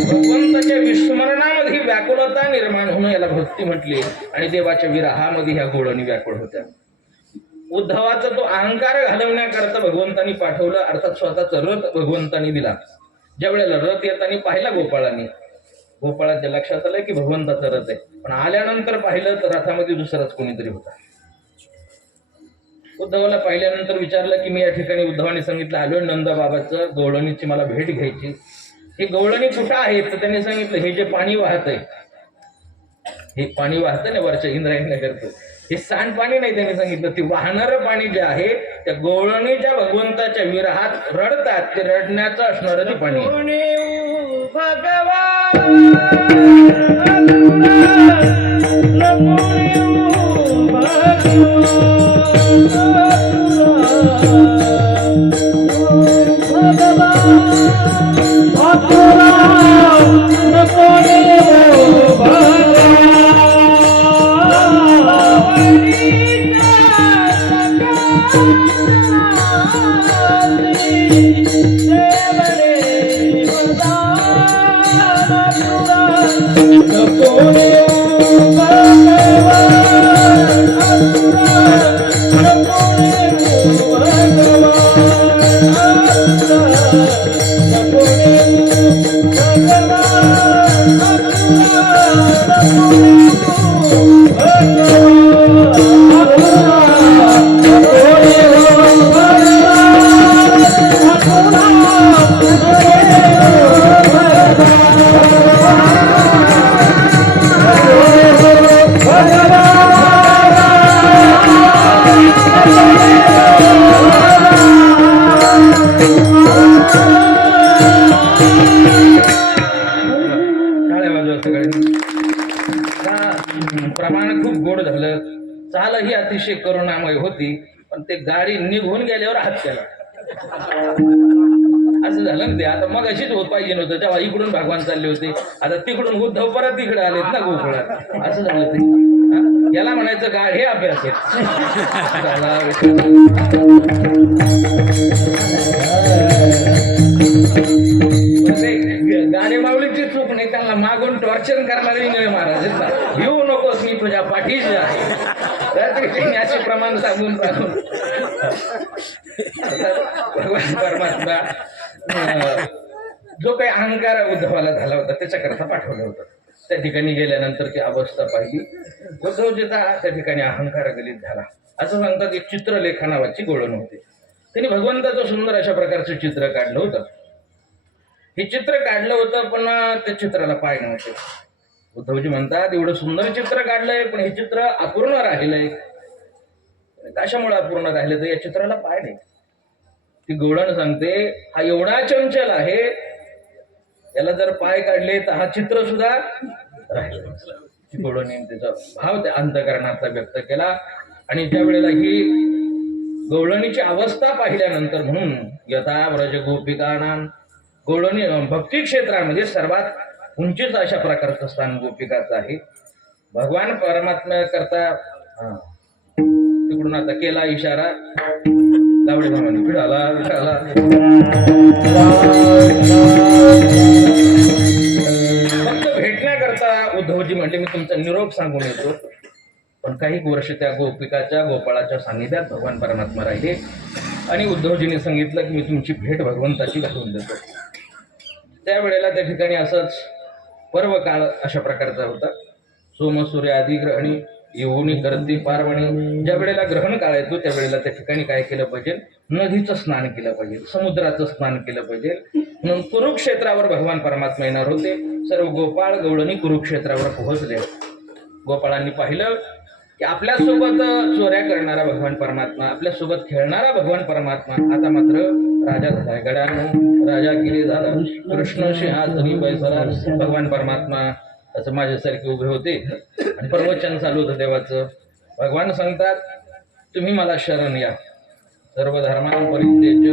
भगवंताच्या विस्मरणामध्ये व्याकुलता निर्माण होणं याला भक्ती म्हटली आणि देवाच्या विरहामध्ये ह्या गोळणी व्याकुळ होत्या. उद्धवाचा तो अहंकार घालवण्याकरता भगवंतांनी पाठवलं, अर्थात स्वतःचा रथ भगवंतांनी दिला. ज्या वेळेला रथ येताना पाहिला गोपाळांनी, गोपाळाच्या लक्षात आलं की भगवंताचा रथ आहे. पण आल्यानंतर पाहिलं तर रथामध्ये दुसराच कोणीतरी होता. उद्धवाला पाहिल्यानंतर विचारलं की मी या ठिकाणी, उद्धवाने सांगितलं आलोय नंदबाबाचं गवळणीची मला भेट घ्यायची. हे गवळणी कुठं आहे? तर त्यांनी सांगितलं, हे जे पाणी वाहत आहे, हे पाणी वाहतं ना वरच्या इंद्रायणनगरचं, हे सांडपाणी नाही. त्यांनी सांगितलं ते वाहणारं पाणी जे आहे त्या गवळणीच्या भगवंताच्या विरहात रडतात, ते रडण्याचं असणारं ते पाणी. प्रमाण खूप गोड झालं, चालही अतिशय करुणामय होती. पण ते गाडी निघून गेल्यावर हात केला असं झालं ना ते. आता मग अशीच होत पाहिजे नव्हतं, तेव्हा इकडून भगवान चालले होते, आता तिकडून उद्धव परत तिकडे आलेत ना गोकुळात, असं झालं ते. याला म्हणायचं गाड हे अभ्यास गाडी माऊलीची चूक नाही, त्यांना मागून टॉर्चर करणारे इंगळे महाराज घेऊ नकोस, मी तुझ्या पाठीशी आहे असे प्रमाण सांगून सांगून भगवान परमात्मा जो काही अहंकार उद्धवाला झाला होता त्याच्याकरता पाठवलं होतं. त्या ठिकाणी गेल्यानंतर ती अवस्था पाहिली, उद्धवजीचा त्या ठिकाणी अहंकार गलित झाला. असं सांगतात एक चित्रलेखा नावाची गोळण होती, त्यांनी भगवंताचं सुंदर अशा प्रकारचं चित्र काढलं होतं. हे चित्र काढलं होतं पण त्या चित्राला पाय नव्हते. उद्धवजी म्हणतात एवढं सुंदर चित्र काढलंय पण हे चित्र अपूर्ण राहिलंय. कशामुळे अपूर्ण राहिलं तर या चित्राला पाय नाही. ती गवळण सांगते हा एवढा चंचल आहे, याला जर पाय काढले तर हा चित्र सुद्धा राहिलं नसतं. गवळणीने त्याचा भाव त्या अंतःकरणाचा व्यक्त केला. आणि ज्या वेळेला ही गवळणीची अवस्था पाहिल्यानंतर म्हणून यथा व्रज गोपिकानां, गवळणी भक्ती क्षेत्रामध्ये सर्वात उंचीच अशा प्रकारचं स्थान गोपिकाचं आहे. भगवान परमात्मा करता तिकडून आता केला इशारा गावडे मामाने विठाला विठाला. फक्त भेटण्याकरता उद्धवजी म्हणले मी तुमचा निरोप सांगून येतो. पण काही वर्ष त्या गोपिकाच्या गोपाळाच्या सान्निध्यात भगवान परमात्मा राहिले आणि उद्धवजीने सांगितलं की मी तुमची भेट भगवंताची घालून देतो. त्यावेळेला त्या ठिकाणी असंच पर्व काळ अशा प्रकारचा होता. सोम सूर्य आदी ग्रहणी येऊनी करती पार्वणी. ज्या वेळेला ग्रहण काळ येतो त्यावेळेला त्या ठिकाणी काय केलं पाहिजे, नदीचं स्नान केलं पाहिजे, समुद्राचं स्नान केलं पाहिजे. म्हणून कुरुक्षेत्रावर भगवान परमात्मा येणार होते. सर्व गोपाळ गवळणी कुरुक्षेत्रावर पोहोचले. गोपाळांनी पाहिलं की आपल्यासोबत चोऱ्या करणारा भगवान परमात्मा, आपल्यासोबत खेळणारा भगवान परमात्मा आता मात्र राजा झाला. गड्यानो राजा गिरी झाला, कृष्ण सिंहासनी बैसला. भगवान परमात्मा असं माझ्यासारखे उभे होते आणि प्रवचन चालू होतं देवाचं. भगवान सांगतात तुम्ही मला शरण या, सर्व धर्मां परित्यज्य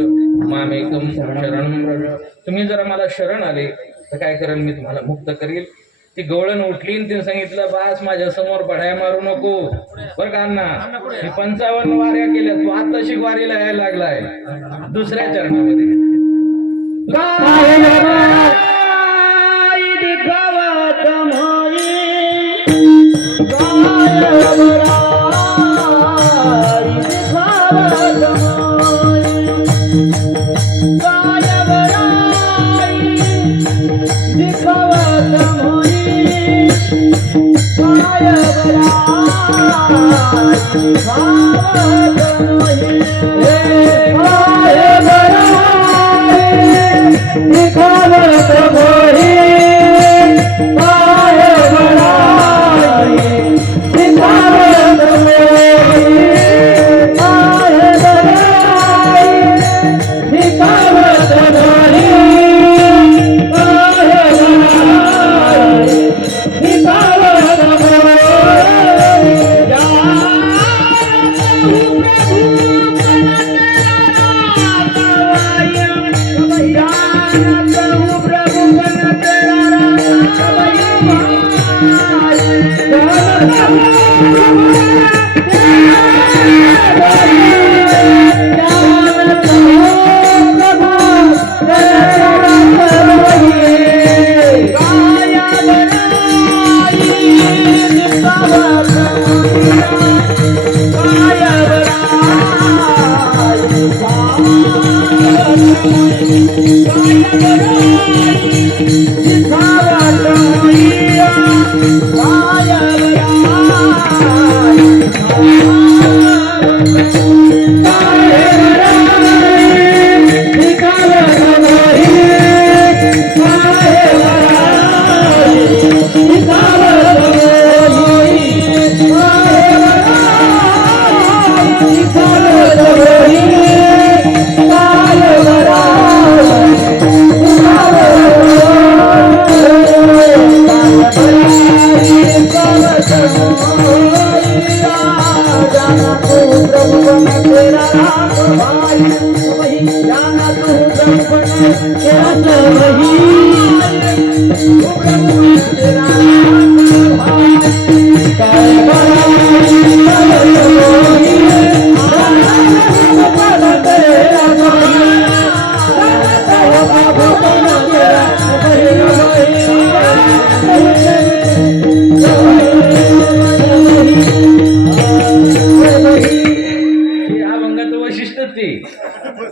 मामेकम शरणं व्रज. तुम्ही जर मला शरण आले तर काय करेन मी तुम्हाला मुक्त करील. ती गवळण उठली आणि तिने सांगितलं बास माझ्या समोर बढाया मारू नको बरं का अण्णा. मी 55 वाऱ्या केल्या, तू आत्ताशी वारीला यायला लागलाय दुसऱ्या चरणामध्ये.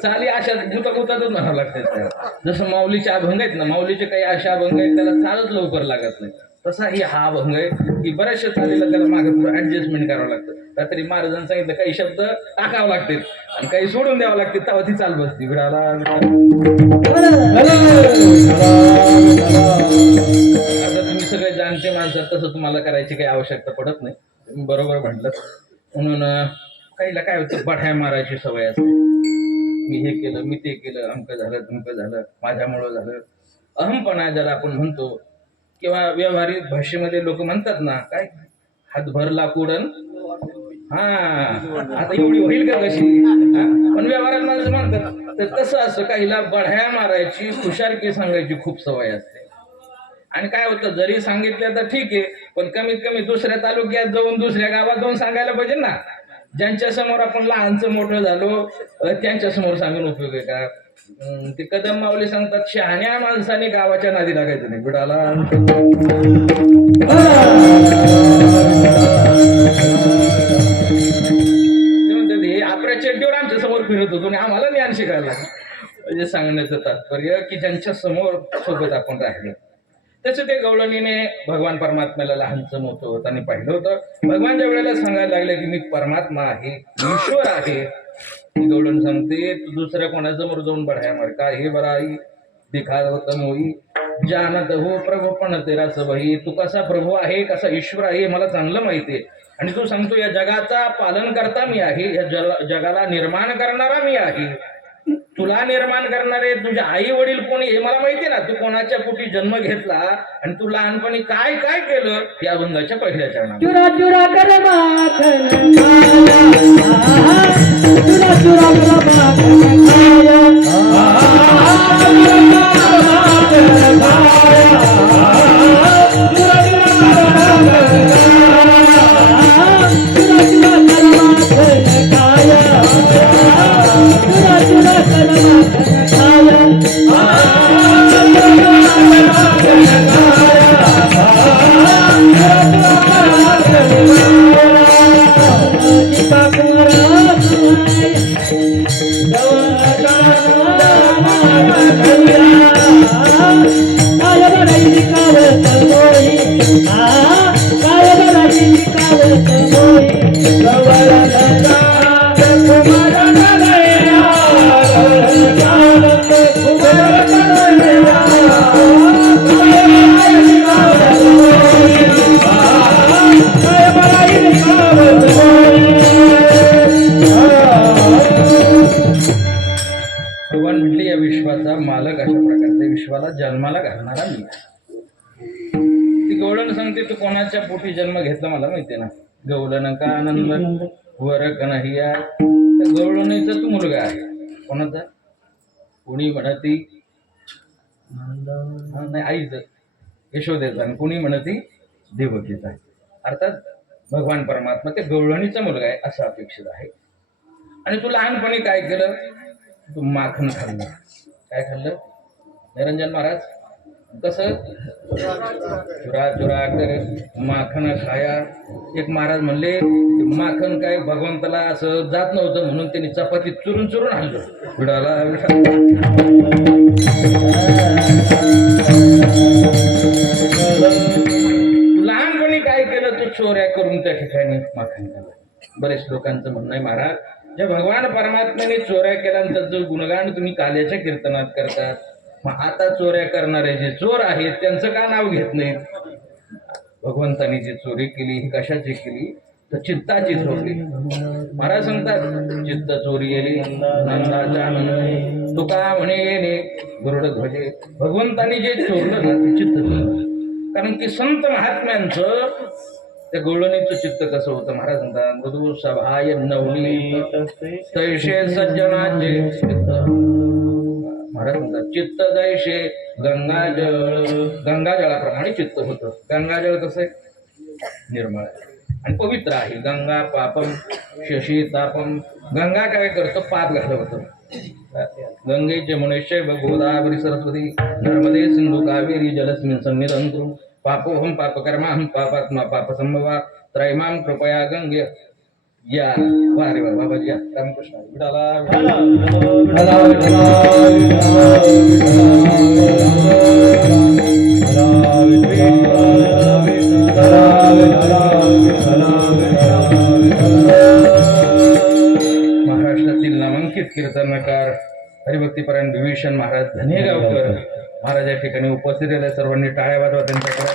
चाली अशा गुतागुतातच म्हणावं लागतात त्याला. जसं माऊलीचे अभंग आहेत ना, माऊलीचे काही अशा अभंग आहेत त्याला चालच लवकर लागत नाही, तसा ही हा अभंग आहे की बऱ्याचशा चालीला त्याला मागे पुढे ऍडजस्टमेंट करावं लागतं. रात्री महाराजांनी सांगितलं काही शब्द टाकावं लागते आणि काही सोडून द्यावं लागते तेव्हा ती चाल बसती विडाला. आता तुम्ही सगळे जाणते माणसं तसं तुम्हाला करायची काही आवश्यकता पडत नाही, तुम्ही बरोबर म्हटलं. म्हणून काहीला काय होतं, बढाया मारायची सवय असते. मी हे केलं, मी ते केलं, अमकं झालं तुमकं झालं, माझ्यामुळं झालं. अहमपणा ज्याला आपण म्हणतो, किंवा व्यावहारिक भाषेमध्ये लोक म्हणतात ना, काय हातभर लाकूडन. हा, आता एवढी होईल का कशी? पण व्यवहारात माणसं म्हणतात तर तसं असं काहीला बढाया मारायची, हुशारकी सांगायची खूप सवय असते. आणि काय होतं, जरी सांगितलं तर ठीक आहे, पण कमीत कमी दुसऱ्या तालुक्यात जाऊन दुसऱ्या गावात जाऊन सांगायला पाहिजे ना. ज्यांच्या समोर आपण लहानचं मोठं झालो त्यांच्या समोर सांगून उपयोग आहे का? ते कदम माऊली सांगतात, शहाण्या माणसाने गावाच्या नादी लागायचं नाही बुडाला. ते म्हणतात हे आपल्या चड्डीवर आमच्या समोर फिरत होतो आणि आम्हाला ज्ञान शिकायला लागलं. म्हणजे सांगण्याचं तात्पर्य की ज्यांच्या समोर सोबत आपण राहिलो. तसं ते गवळणीने भगवान परमात्म्याला लहानचं मोठं होताना पाहिलं होतं. भगवान ज्या वेळेला सांगायला लागले की मी परमात्मा आहे, ईश्वर आहे, गवळण सांगते तू दुसऱ्या कोणासमोर जाऊन बढाया मार का हे बराई दिखावत मोई जानत हो प्रभू पण तेरा सबही. तू कसा प्रभू आहे, कसा ईश्वर आहे हे मला चांगलं माहिती आहे. आणि तू सांगतो या जगाचा पालन करता मी आहे, या जगाला निर्माण करणारा मी आहे. तुला निर्माण करणारे तुझे आई वडील कोणी हे मला माहिती ना. तू कोणाच्या पोटी जन्म घेतला आणि तू लहानपणी काय काय केलं या अभंगाच्या पहिल्या चरणात. चुरा चुरा कर माखन चुरा चुरा कर भगवान म्हटले या विश्वाचा मालक अशा प्रकारचे विश्वाला जन्माला घालणारा मी. ती गवळण सांगते तू कोणाच्या पोटी जन्म घेतला मला माहितीये ना. गवळण का आनंद वर कन्हैया. त्या गवळणीचा तू मुलगा आहे. कोणाचा? कोणी म्हणती नाही आईचं यशोदेचा, आणि कोणी म्हणती देवकीचा. अर्थात भगवान परमात्मा ते गवळणीचा मुलगा आहे असं अपेक्षित आहे. आणि तू लहानपणी काय केलं? तू माखन खाल्लं. काय खाल्लं? निरंजन महाराज कसं? चुरा चुरा कर माखन खाया. एक महाराज म्हणले माखन काय भगवंताला असं जात नव्हतं म्हणून त्यांनी चपाती चुरून चुरून आणलं विडाला. लहानपणी काय केलं? तू चोऱ्या करून त्या ठिकाणी माखन खाल्लं. बरेच लोकांचं म्हणणं आहे महाराज जे भगवान परमात्म्याने चोऱ्या केल्यानंतर गुणगान तुम्ही काल्याच्या कीर्तनात करतात, मग आता चोऱ्या करणारे जे चोर आहेत त्यांचं का नाव घेत नाहीत? भगवंतानी जी चोरी केली ही कशाची केली? तर चित्ताची चोरी. महाराज सांगतात चित्त चोरी गेली नंदाच्या नंद तुका म्हणे येणे गरुड ध्वजे. भगवंतानी जे चोरलं ना ते चित्त चोरलं. कारण की संत महात्म्यांचं त्या गवळणीचं चित्त कसं होतं? महाराज म्हणतात मृदू सभाय नवनीत तैशे सज्जनाचे चित्त. महाराज म्हणतात चित्त जैसे गंगाजळ. गंगाजळाप्रमाणे चित्त होतं. गंगाजळ कसं आहे? निर्मळ आणि पवित्र आहे. गंगा पापम शशी तापम. गंगा काय करतं? पाप घालवतं. गंगेचे मुने शैव गोदावरी सरस्वती नर्मदे सिंधू कावेरी जलस्मिन् सन्निधन्तु पापोहम पापकर्माहम पापात्मा पापसंभवा त्रैमां कृपया गंगे. या वा रे वा बाबाजी या. रामकृष्ण विडाला. कीर्तनकार हरिभक्तीपरायण विभीषण महाराज धनेगावकर महाराज या ठिकाणी उपस्थित आहेत. सर्वांनी टाळ्या वाजवा त्यांच्याकडे.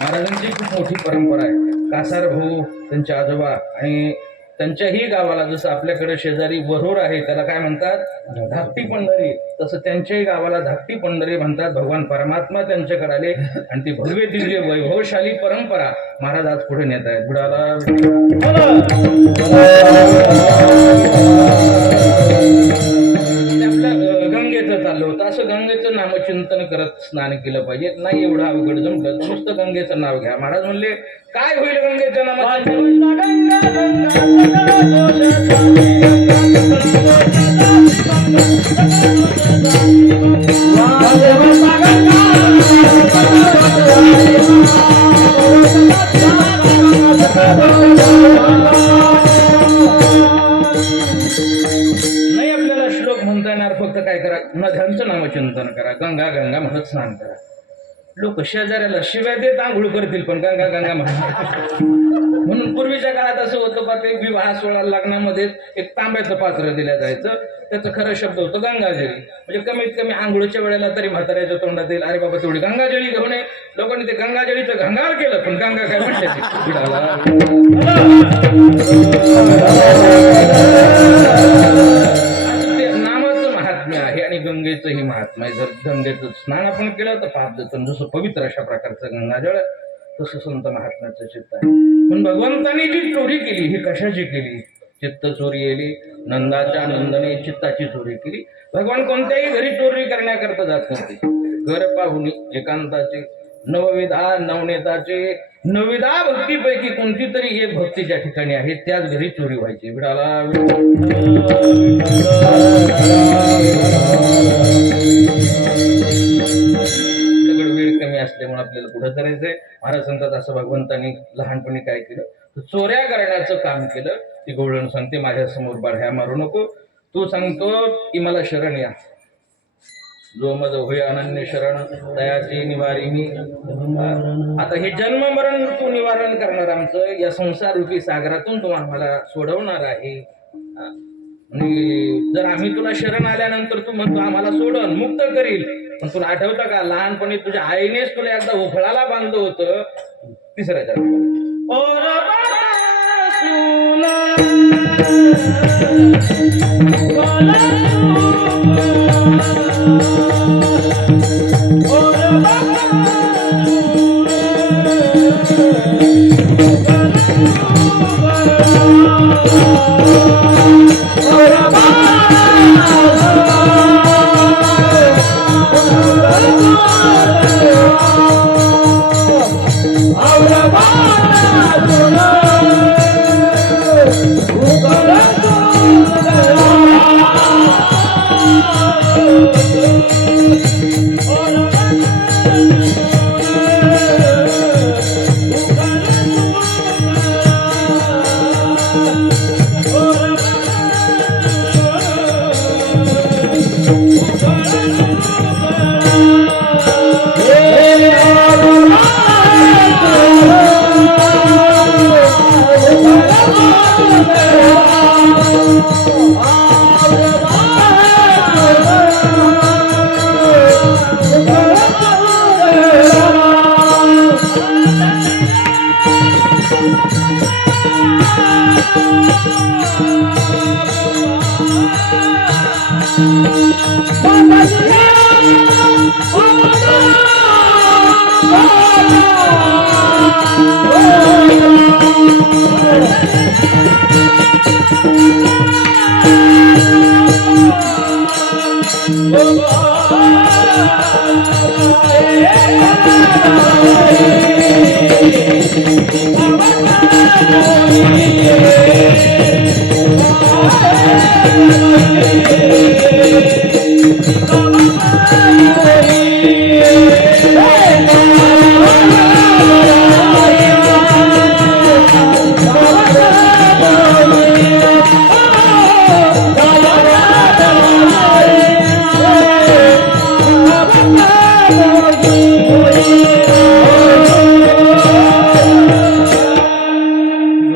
महाराजांची खूप मोठी परंपरा आहे. कासार भाऊ त्यांचे आजोबा आणि त्यांच्याही गावाला जसं आपल्याकडे शेजारी वरूर आहे त्याला काय म्हणतात धाकटी पंढरी, तसं त्यांच्याही गावाला धाकटी पंढरी म्हणतात. भगवान परमात्मा त्यांच्याकडे आले आणि ती भव्य दिव्य वैभवशाली परंपरा महाराज आज पुढे नेत आहेत. बुडाला आपल्या गंगेचं चाललं होतं. असं गंगेचं नामचिंतन करत स्नान केलं पाहिजे. नाही एवढं अवघड जमलं नुसतं गंगेचं नाव घ्या. महाराज म्हणले काय होईल गंगेच्या नामाचं? नाही आपल्याला श्लोक म्हणता येणार. फक्त काय करा, नद्यांचं नामचिंतन करा. गंगा गंगा म्हणत स्नान करा. लोक शेजाऱ्याला शिव्या देत आंघोळ करतील पण गंगा गंगा म्हणतात. म्हणून पूर्वीच्या काळात असं होतं का ते विवाह सोहळा लग्नामध्ये एक तांब्याचं पात्र दिलं जायचं. त्याचं खरं शब्द होतं गंगाजळी. म्हणजे कमीत कमी आंघोळीच्या वेळेला तरी म्हाताऱ्याच्या तोंडात येईल अरे बाबा तेवढी गंगाजळी घेऊन ये. लोकांनी ते गंगाजळीचं घंगाळ केलं पण गंगा काय म्हणते नामाचं महात्म्य आहे आणि गंगेचंही महात्म्य आहे. जर गंगेचं स्नान आपण केलं तर पाप जातं. जसं पवित्र अशा प्रकारचं गंगाजळ तसं संत महात्म्याचं चित्त आहे. पण भगवंतांनी जी चोरी केली ही कशाची केली? चित्त चोरी केली. नंदाच्या नंदने चित्ताची चोरी केली. भगवान कोणत्याही घरी चोरी करण्याकरता जात नव्हते. घर पाहुणी एकांताचे नवविधा नवनेताचे नवविधा भक्तीपैकी कोणती तरी एक भक्ती ज्या ठिकाणी आहे त्याच घरी चोरी व्हायची. विडाला वेळ कमी असल्यामुळे आपल्याला पुढे करायचंय. महाराज सांगतात असं भगवंतांनी लहानपणी काय केलं तर चोऱ्या करण्याचं काम केलं. ती गवळण सांगते माझ्या समोर बाढ्या मारू नको. तू सांगतो की मला शरण या. जो मज होय अनन्य शरण तयाची निवारिणी. आता हे जन्म मरण तू निवारण करणार आमचं. या संसार रूपी सागरातून तू आम्हाला सोडवणार आहे. आणि जर आम्ही तुला शरण आल्यानंतर तू म्हणतो आम्हाला सोडून मुक्त करील. पण तुला आठवतं का लहानपणी तुझ्या आईनेच तुला एकदा उफळाला बांधलं होतं. तिसऱ्या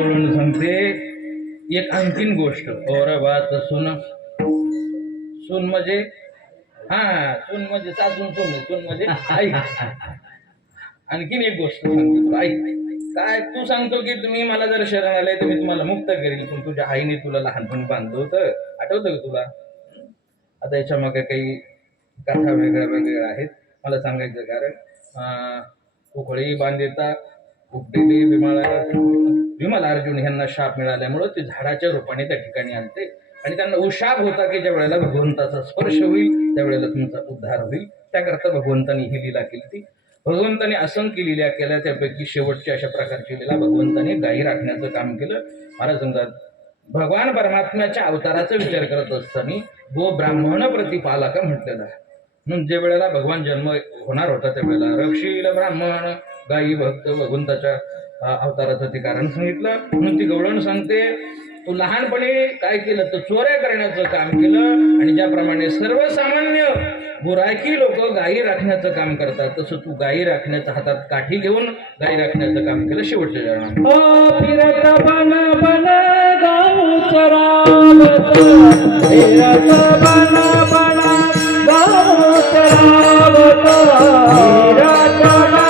चरणामध्ये एक आणखीन गोष्ट और बात सुन सून म्हणजे सून म्हणजे सासून सून नाही, सून म्हणजे आई. आणखीन एक गोष्ट सांगतो तुला, ऐक. काय तू सांगतो की तुम्ही मला जर शरण आले तर मी तुम्हाला मुक्त करेल, पण तुझ्या आईने तुला लहानपणी बांधलं होतं, आठवतं का तुला? आता याच्या मागे काही कथा वेगळ्या वेगळ्या आहेत. मला सांगायचं कारण उकळी बांधिता उपटेली विमला अर्जुन यांना शाप मिळाल्यामुळं ते झाडाच्या रूपाने त्या ठिकाणी आलते आणि त्यांना उशाप होता की ज्या वेळेला भगवंताचा स्पर्श होईल त्यावेळेला तुमचा उद्धार होईल. त्याकरता भगवंतानी ही लीला केली. ती भगवंताने असंख्य लीला केल्या, त्यापैकी शेवटची अशा प्रकारची लीला भगवंताने गायी राखण्याचं काम केलं. महाराज सांगतात, भगवान परमात्म्याच्या अवताराचा विचार करत असताना गो ब्राह्मण प्रतिपालक म्हटलेलं आहे. म्हणून जे वेळेला भगवान जन्म होणार होता त्यावेळेला रक्षील ब्राह्मण गायी भक्त भगवंताच्या अवताराचं ते कारण सांगितलं. म्हणून ती गवळण सांगते, तू लहानपणी काय केलं तर चोऱ्या करण्याचं काम केलं आणि ज्याप्रमाणे सर्वसामान्य गुराखी लोक गायी राखण्याचं काम करतात तसं तू गायी राखण्याच्या हातात काठी घेऊन गायी राखण्याचं काम केलं. शेवटच्या जन्मात फिरत बन बन गाऊ चरावत, फिरत बन बन गाऊ चरावत, फिरत बन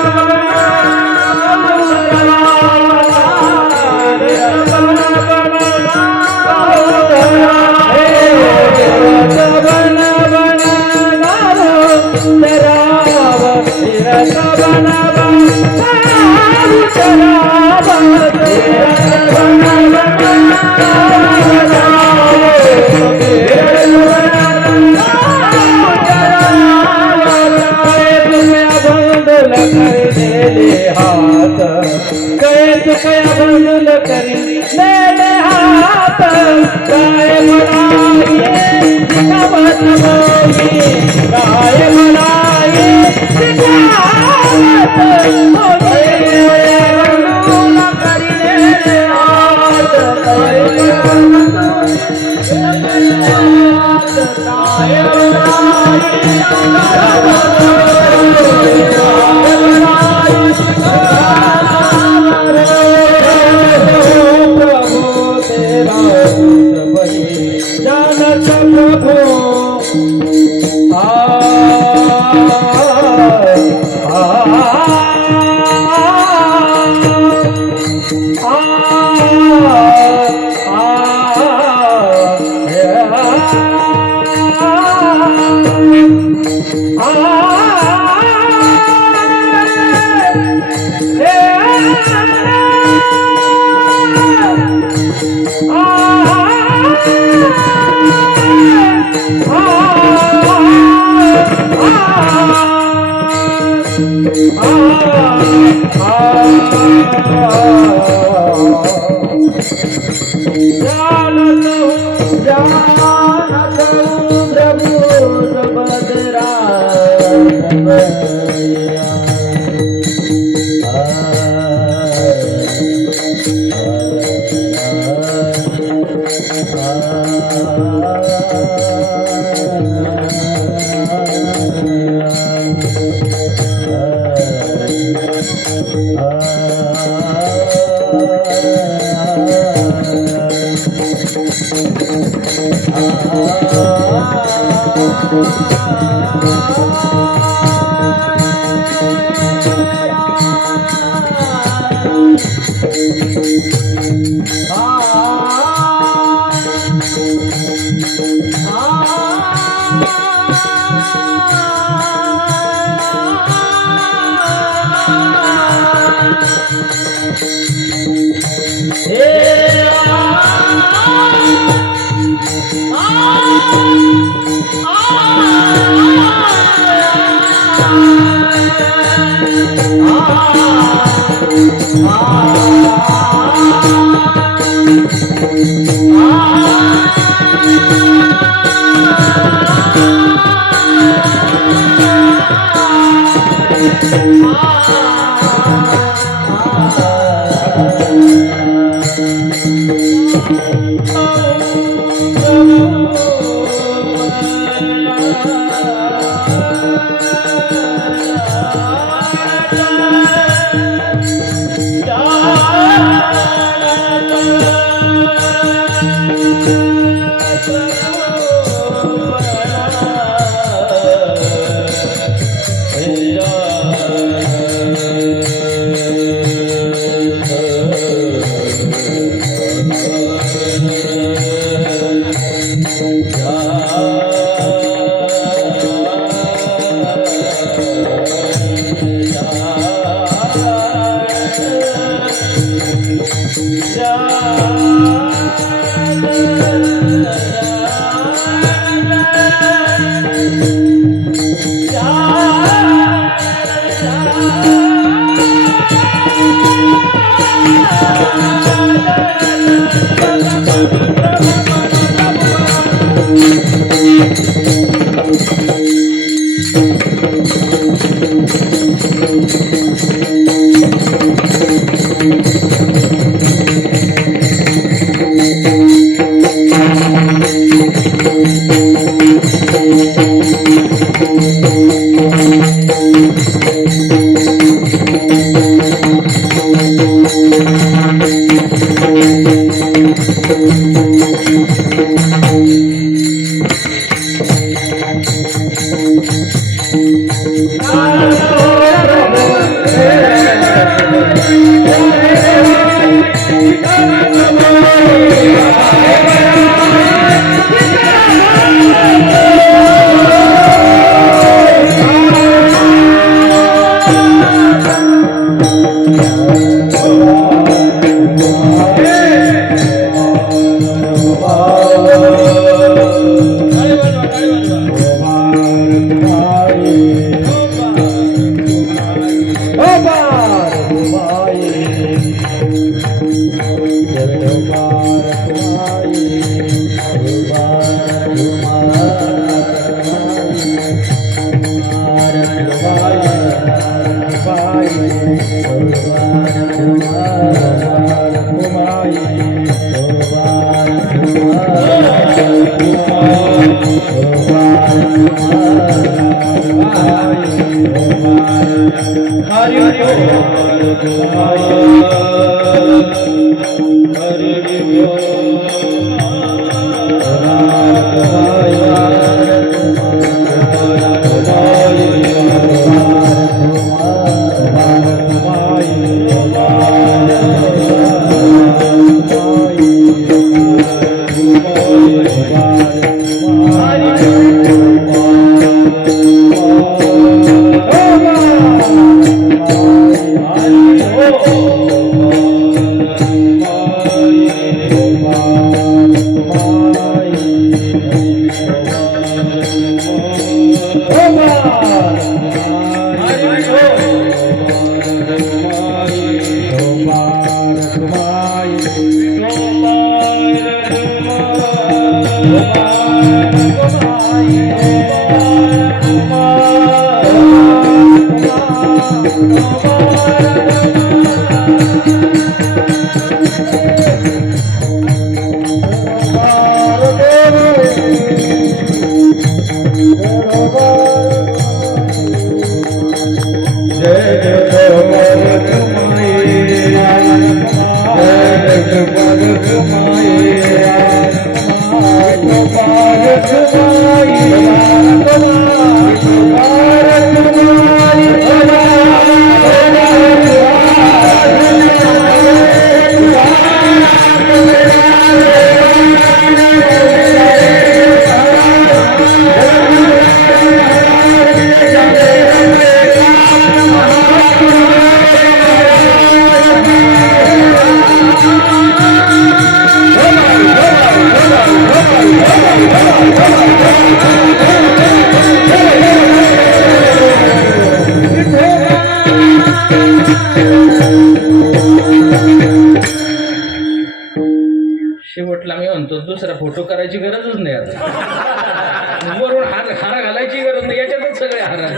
शेवटला मी म्हणतो दुसरा फोटो करायची गरजच नाही आता वरून हार घालायची गरज नाही, याच्यातच सगळे हार आहे.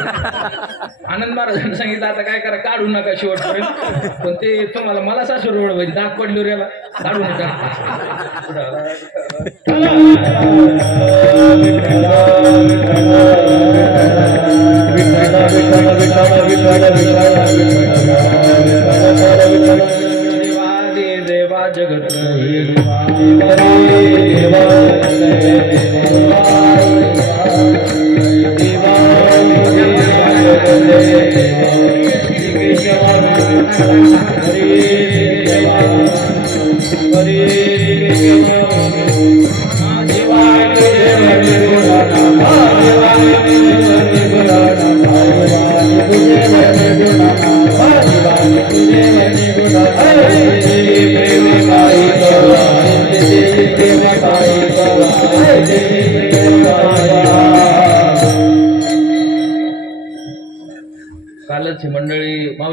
आनंद महाराजांनी सांगितलं आता काय करा, काढू नका शेवटपर्यंत, पण ते तुम्हाला मला सासू ओळख दाग पडल्यावर याला काढू नका. देवा जगत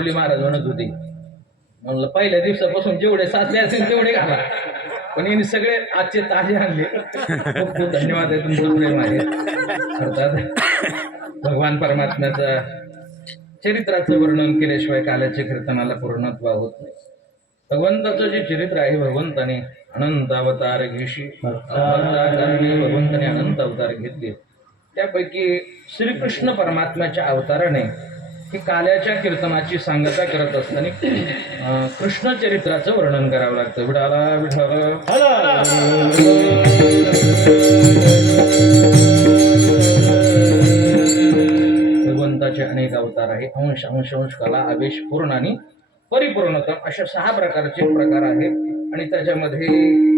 माऊली महाराज म्हणत होते, म्हणलं पहिल्या दिवसापासून जेवढे साचले असेल तेवढे घाला, पण यांनी सगळे आजचे ताजे आणले. खूप खूप धन्यवाद आहे, तुमचं प्रेम आहे. अर्थात भगवान परमात्म्याचा चरित्राचं वर्णन केल्याशिवाय काल्याच्या कीर्तनाला पूर्णत्व होत नाही. भगवंताचं जे चरित्र आहे, भगवंताने अनंत अवतार घेशी भगवंताने अनंत अवतार घेतले. त्यापैकी श्रीकृष्ण परमात्म्याच्या अवताराने ही काल्याच्या कीर्तनाची सांगता करत असताना कृष्ण चरित्राचं वर्णन करावं लागतं. विठाला विठाला भगवंताचे अनेक अवतार आहे. अंश अंश अंश कला आवेश पूर्ण आणि परिपूर्णतम अशा 6 प्रकारचे प्रकार आहेत आणि त्याच्यामध्ये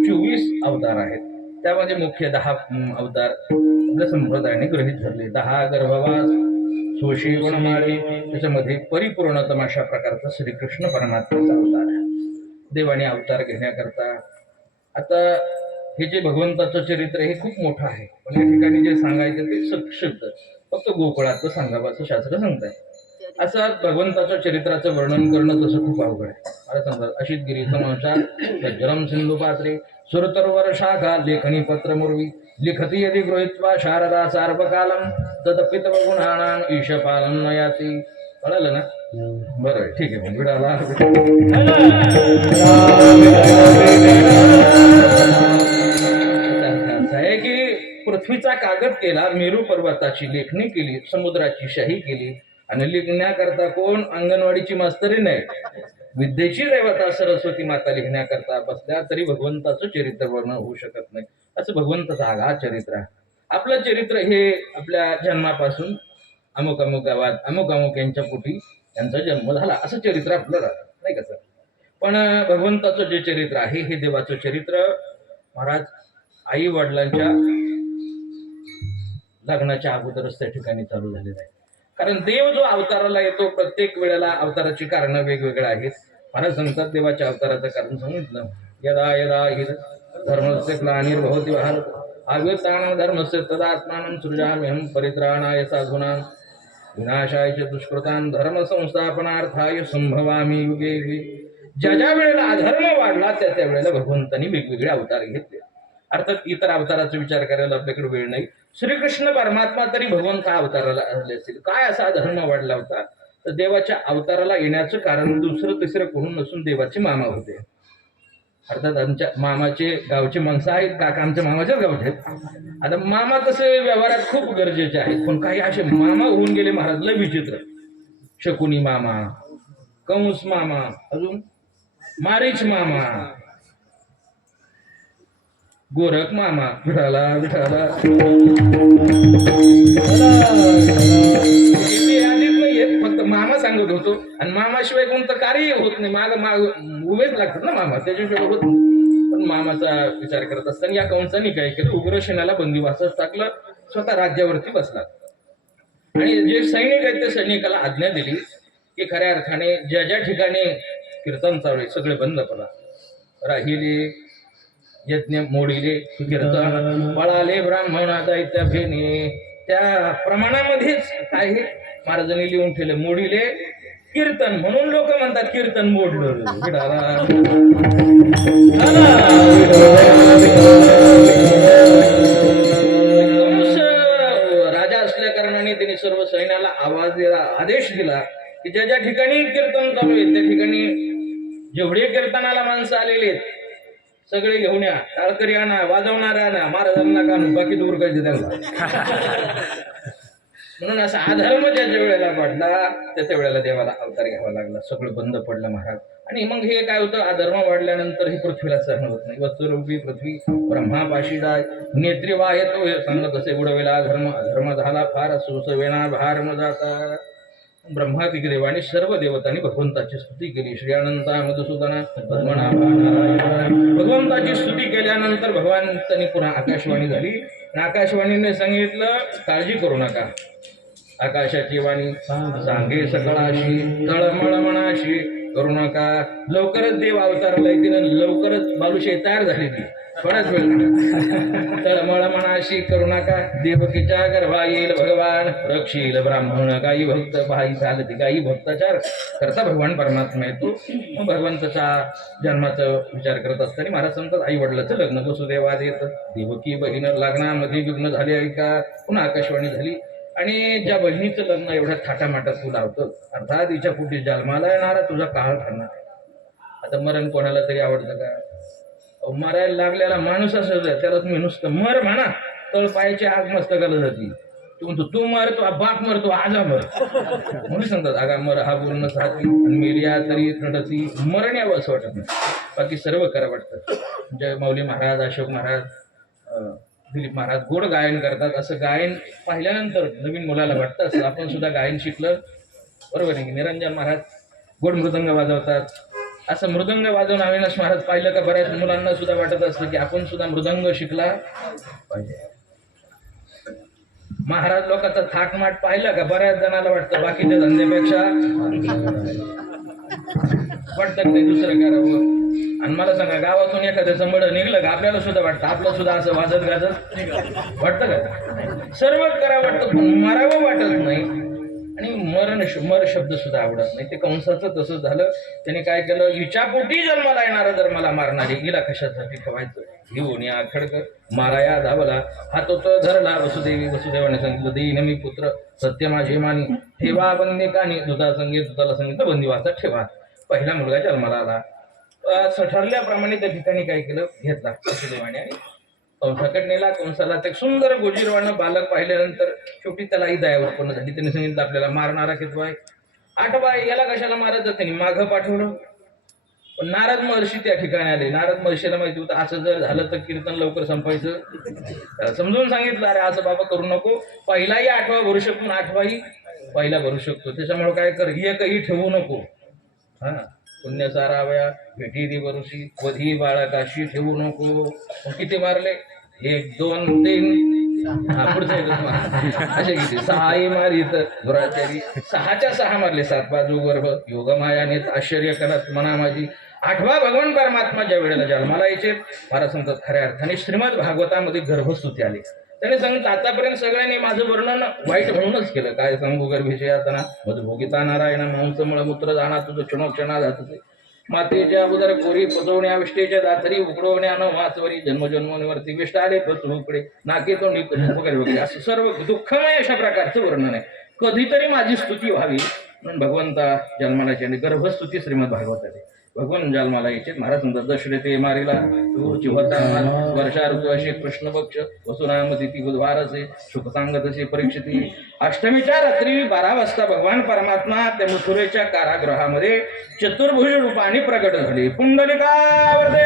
24 अवतार आहेत. त्यामध्ये मुख्य 10 अवतार आपल्या संप्रदायाने गृहीत धरले. 10 गर्भवास सोशी वनमाळी, त्याच्यामध्ये परिपूर्णतम अशा प्रकारचा श्रीकृष्ण परमात्म्याचा अवतार आहे. देवाने अवतार घेण्याकरता आता हे जे भगवंताचं चरित्र हे खूप मोठं आहे, पण या ठिकाणी जे सांगायचं ते संक्षिप्त, फक्त गोकुळाचं सांगावं असं शास्त्र सांगताय. असं भगवंताच्या चरित्राचं वर्णन करणं तसं खूप अवघड आहे. मला सांगतात अशीत गिरी समाचार जलम सिंधू पात्रे सुरतरवर शाखा लेखणी पत्र मुरवी लिखती यदि गृहीत्वा शारदा सार्वकालम तदपित गुणानाम ईशपालन नयाती. कळलं ना? बरं आहे, ठीक आहे. मग विडाला आहे की पृथ्वीचा कागद केला, मेरू पर्वताची लेखणी केली, समुद्राची शाही केली आणि लिखण्याकरता कोण? अंगणवाडीची मास्तरी नाही, विद्येची देवता सरस्वती माता लिखण्याकरता बसल्या तरी भगवंताचं चरित्र वर्णन होऊ शकत नाही. असं भगवंताचं आगाध चरित्र आहे. आपलं चरित्र हे आपल्या जन्मापासून अमुक अमुक गावात अमुक अमुक यांच्या पोटी यांचा जन्म झाला असं चरित्र आपलं राहतं, नाही का सर? पण भगवंताचं जे चरित्र आहे हे देवाचं चरित्र महाराज आई वडिलांच्या लग्नाच्या अगोदरच त्या ठिकाणी चालू झालेलं आहे. कारण देव जो अवताराला येतो प्रत्येक वेळेला अवताराची कारणं वेगवेगळी आहेत. महाराज सांगतात देवाच्या अवताराचं कारण सांगितलं, यदा यदा हि धर्मस्य ग्लानिर्भवति भारत अभ्युत्थानं धर्मस्य तदात्मानं सृजाम्यहं परित्राणाय साधूनां विनाशाय च दुष्कृतां धर्म संस्थापनार्थाय संभवामि युगे युगे. ज्या ज्या वेळेला अधर्म वाढला त्या त्या वेळेला भगवंतांनी वेगवेगळे अवतार घेतले. अर्थात इतर अवताराचा विचार करायला आपल्याकडे वेळ नाही. श्रीकृष्ण परमात्मा तरी भगवान का अवताराला आले असतील? काय असा धर्म वाढला होता? तर देवाच्या अवताराला येण्याचं कारण दुसरं तिसरं कोण नसून देवाचे मामा होते. अर्थात आमच्या मामाचे गावचे माणसं आहेत, काका आमच्या मामाच्याच गावचे आहेत. आता मामा तसे व्यवहारात खूप गरजेचे आहेत, पण काही असे मामा होऊन गेले महाराज लय विचित्र. शकुनी मामा, कंस मामा, अजून मारीच मामा, गोरख मामा. विठाला विठाला आधीच नाही येत, फक्त मामा सांगत होतो. आणि मामाशिवाय कोणतं कार्य होत नाही. माग उभेच लागतात ना मामा, त्याच्याशिवाय होत नाही. पण मामाचा विचार करत असताना या कंसाने काय केलं? उग्रसेनाला बंदिवासात टाकलं, स्वतः राज्यावरती बसला. आणि जे सैनिक आहेत त्या सैनिकाला आज्ञा दिली की खऱ्या अर्थाने ज्या ज्या ठिकाणी कीर्तन चालू आहे सगळे बंद करा. राहिले यज्ञ मोडीले कीर्तन पळाले ब्राह्मणा दैत्य फेने. त्या प्रमाणामध्येच काय हे महाराजांनी लिहून ठेवले, मोडीले कीर्तन. म्हणून लोक म्हणतात कीर्तन मोडलं. राजा असल्या कारणाने त्यांनी सर्व सैन्याला आवाज दिला, आदेश दिला की ज्या ज्या ठिकाणी कीर्तन चालू आहे त्या ठिकाणी जेवढे कीर्तनाला माणसं आलेले आहेत सगळे घेऊन या. टाळकरी आणा, वाजवणारे आणा, महाराजांना का बाकी दूर काय त्यांना. म्हणून असा अधर्म ज्याच्या वेळेला वाढला त्याच्या वेळेला देवाला अवतार घ्यावा लागला. सगळं बंद पडलं महाराज. आणि मग हे काय होतं, अधर्म वाढल्यानंतर ही पृथ्वीला सहन होत नाही. वत्सरूपी पृथ्वी ब्रह्मापाशी जाय नेत्री वायतो. हे सांगत असे उडवेला अधर्म, अधर्म झाला फार सुसवेना भार न जाता. ब्रह्मादिक देवाने सर्व देवतांनी भगवंताची स्तुती केली. श्री अनंता मधुसूदना पद्मनाभा. भगवंताची स्तुती केल्यानंतर भगवंतांनी पुन्हा आकाशवाणी झाली. आकाशवाणीने सांगितलं काळजी करू नका. आकाशाची वाणी सांगे सकळाशी तळमळ मनाशी करू नका. लवकरच देव अवतारला येतील, लवकरच बालुशाही तयार झाली ती. थोडाच वेळ तळमळ मनाशी करू नका देवकीच्या गर्भा येईल भगवान रक्षील ब्राह्मण गाई भक्त भाई चालती गाई भक्ताचार करता भगवान परमात्मा येतो. मग भगवंताचा जन्माचा विचार करत असताना महाराज सांगतात आई वडिलाचं लग्न वसुदेवाद येत देवकी बहीण लग्नामध्ये विघ्न झाले आहे का पुन्हा आकाशवाणी झाली आणि ज्या बहिणीचं लग्न एवढ्या थाटामाटात तू लावतं अर्थात तिच्या पोटी जन्माला येणारा तुझा काळ ठरणार. आता मरण कोणाला तरी आवडतं का? मरायला लागलेला माणूस असं त्याला तुम्ही नुसतं मर म्हणा तळ पायाची आग मस्तकाला जाती. तू म्हणतो तू मर तो बाप मरतो आजा मर म्हणून सांगतात आगा मर हा पूर्ण साथी मेलिया तरी थंडती मरण यावं असं वाटत नाही. बाकी सर्व करा वाटतं. जय माऊली महाराज अशोक महाराज दिलीप महाराज गोड गायन करतात. असं गायन पाहिल्यानंतर नवीन मुलाला वाटतं असं आपण सुद्धा गायन शिकलं बरोबर आहे की. निरंजन महाराज गोड मृदंग वाजवतात. असं मृदंग वाजवून अविनाश महाराज पाहिलं का बऱ्याच मुलांना सुद्धा वाटत असतं की आपण सुद्धा मृदंग शिकला पाहिजे. महाराज लोकांचा थाटमाट पाहिलं का बऱ्याच जणाला वाटतं बाकीच्या धंद्यापेक्षा वाटतं ते दुसरं करावं. आणि मला सांगा गावातून एखाद्याचं मड निघलं का आपल्याला सुद्धा वाटतं आपलं सुद्धा असं वाजत गाजत वाटतं का? सर्व करा वाटतं पण मरावं वाटत नाही. आणि मर शब्द सुद्धा आवडत नाही. ते कंसाचं तसंच झालं. त्याने काय केलं हिच्या पोटी जन्माला येणारा जर मला मारणारी हिला कशासाठी ठेवायचं घेऊन या खडक माराया धावला हातो तो धरला वसुदेवी वसुदेवाने सांगितलं देईन मी पुत्र सत्य माझे मानी ठेवा बंदी कानी दुधा दुधाला सांगितलं बंदिवासा ठेवा. पहिला मुलगा जन्माला आला. असं ठरल्याप्रमाणे त्या ठिकाणी काय केलं घेतला वसुदेवाने आणि कंसाकडे नेला. कंसाला ते सुंदर गोजीरवाणं बालक पाहिल्यानंतर शेवटी त्याला ही दया उत्पन्न झाली. त्याने सांगितलं आपल्याला मारणारा कितवा आहे 8वा आहे. याला कशाला मारत त्याने मागं पाठवलं. पण नारद महर्षी त्या ठिकाणी आले. नारद महर्षीला माहिती होतं असं जर झालं तर कीर्तन लवकर संपायचं. त्याला समजून सांगितलं अरे असं बाबा करू नको. पहिलाही 8वा भरू शकतो 8वाही पहिला भरू शकतो. त्याच्यामुळे काय कर एकही ठेवू नको. हा पुण्य साराव्या भेटी दि वरुषी वधी बाळकाशी ठेवू नको. किती मारले 1 2 3 पुढचे असे किती 6 मारित दुराचारी 6च्या 6 मारले 7 बाजू गर्भ योग मायाने आश्चर्य करत मना माझी. 8वा भगवान परमात्मा ज्या वेळेला जन्माला यायचे महाराज सांगतात खऱ्या अर्थाने श्रीमद भागवतामध्ये गर्भस्तुती आली. त्याने सांगितलं आतापर्यंत सगळ्यांनी माझं वर्णन वाईट म्हणूनच केलं. काय सांगू गर्भेचे यातना मधुभोगिता नारायण मांस मूत्र जाणा तुझं क्षणोक्षणा जात मातेच्या अगोदर कोरी पचवण्या विष्टेच्या दातरी उकडवण्यानं वाचवरी जन्मजन्मांवरती विष्ट आले पच उकडे नाके तो वगैरे वगैरे असं सर्व दुःखमय अशा प्रकारचं वर्णन आहे. कधीतरी माझी स्तुती व्हावी म्हणून भगवंता जन्माला गर्भस्तुती श्रीमद भागवताची भगवान जन्माला यायचे. महाराज म्हणतात दशरथे मारिला तू होता वर्षा ऋतू असे कृष्ण पक्ष वसुनामध्ये ती बुधवार असे सुख सांगत असे परीक्षिती. अष्टमीच्या रात्री 12 वाजता भगवान परमात्मा त्या मथुरेच्या कारागृहामध्ये चतुर्भुज रूपाने प्रकट झाले. पुंडलिकावरती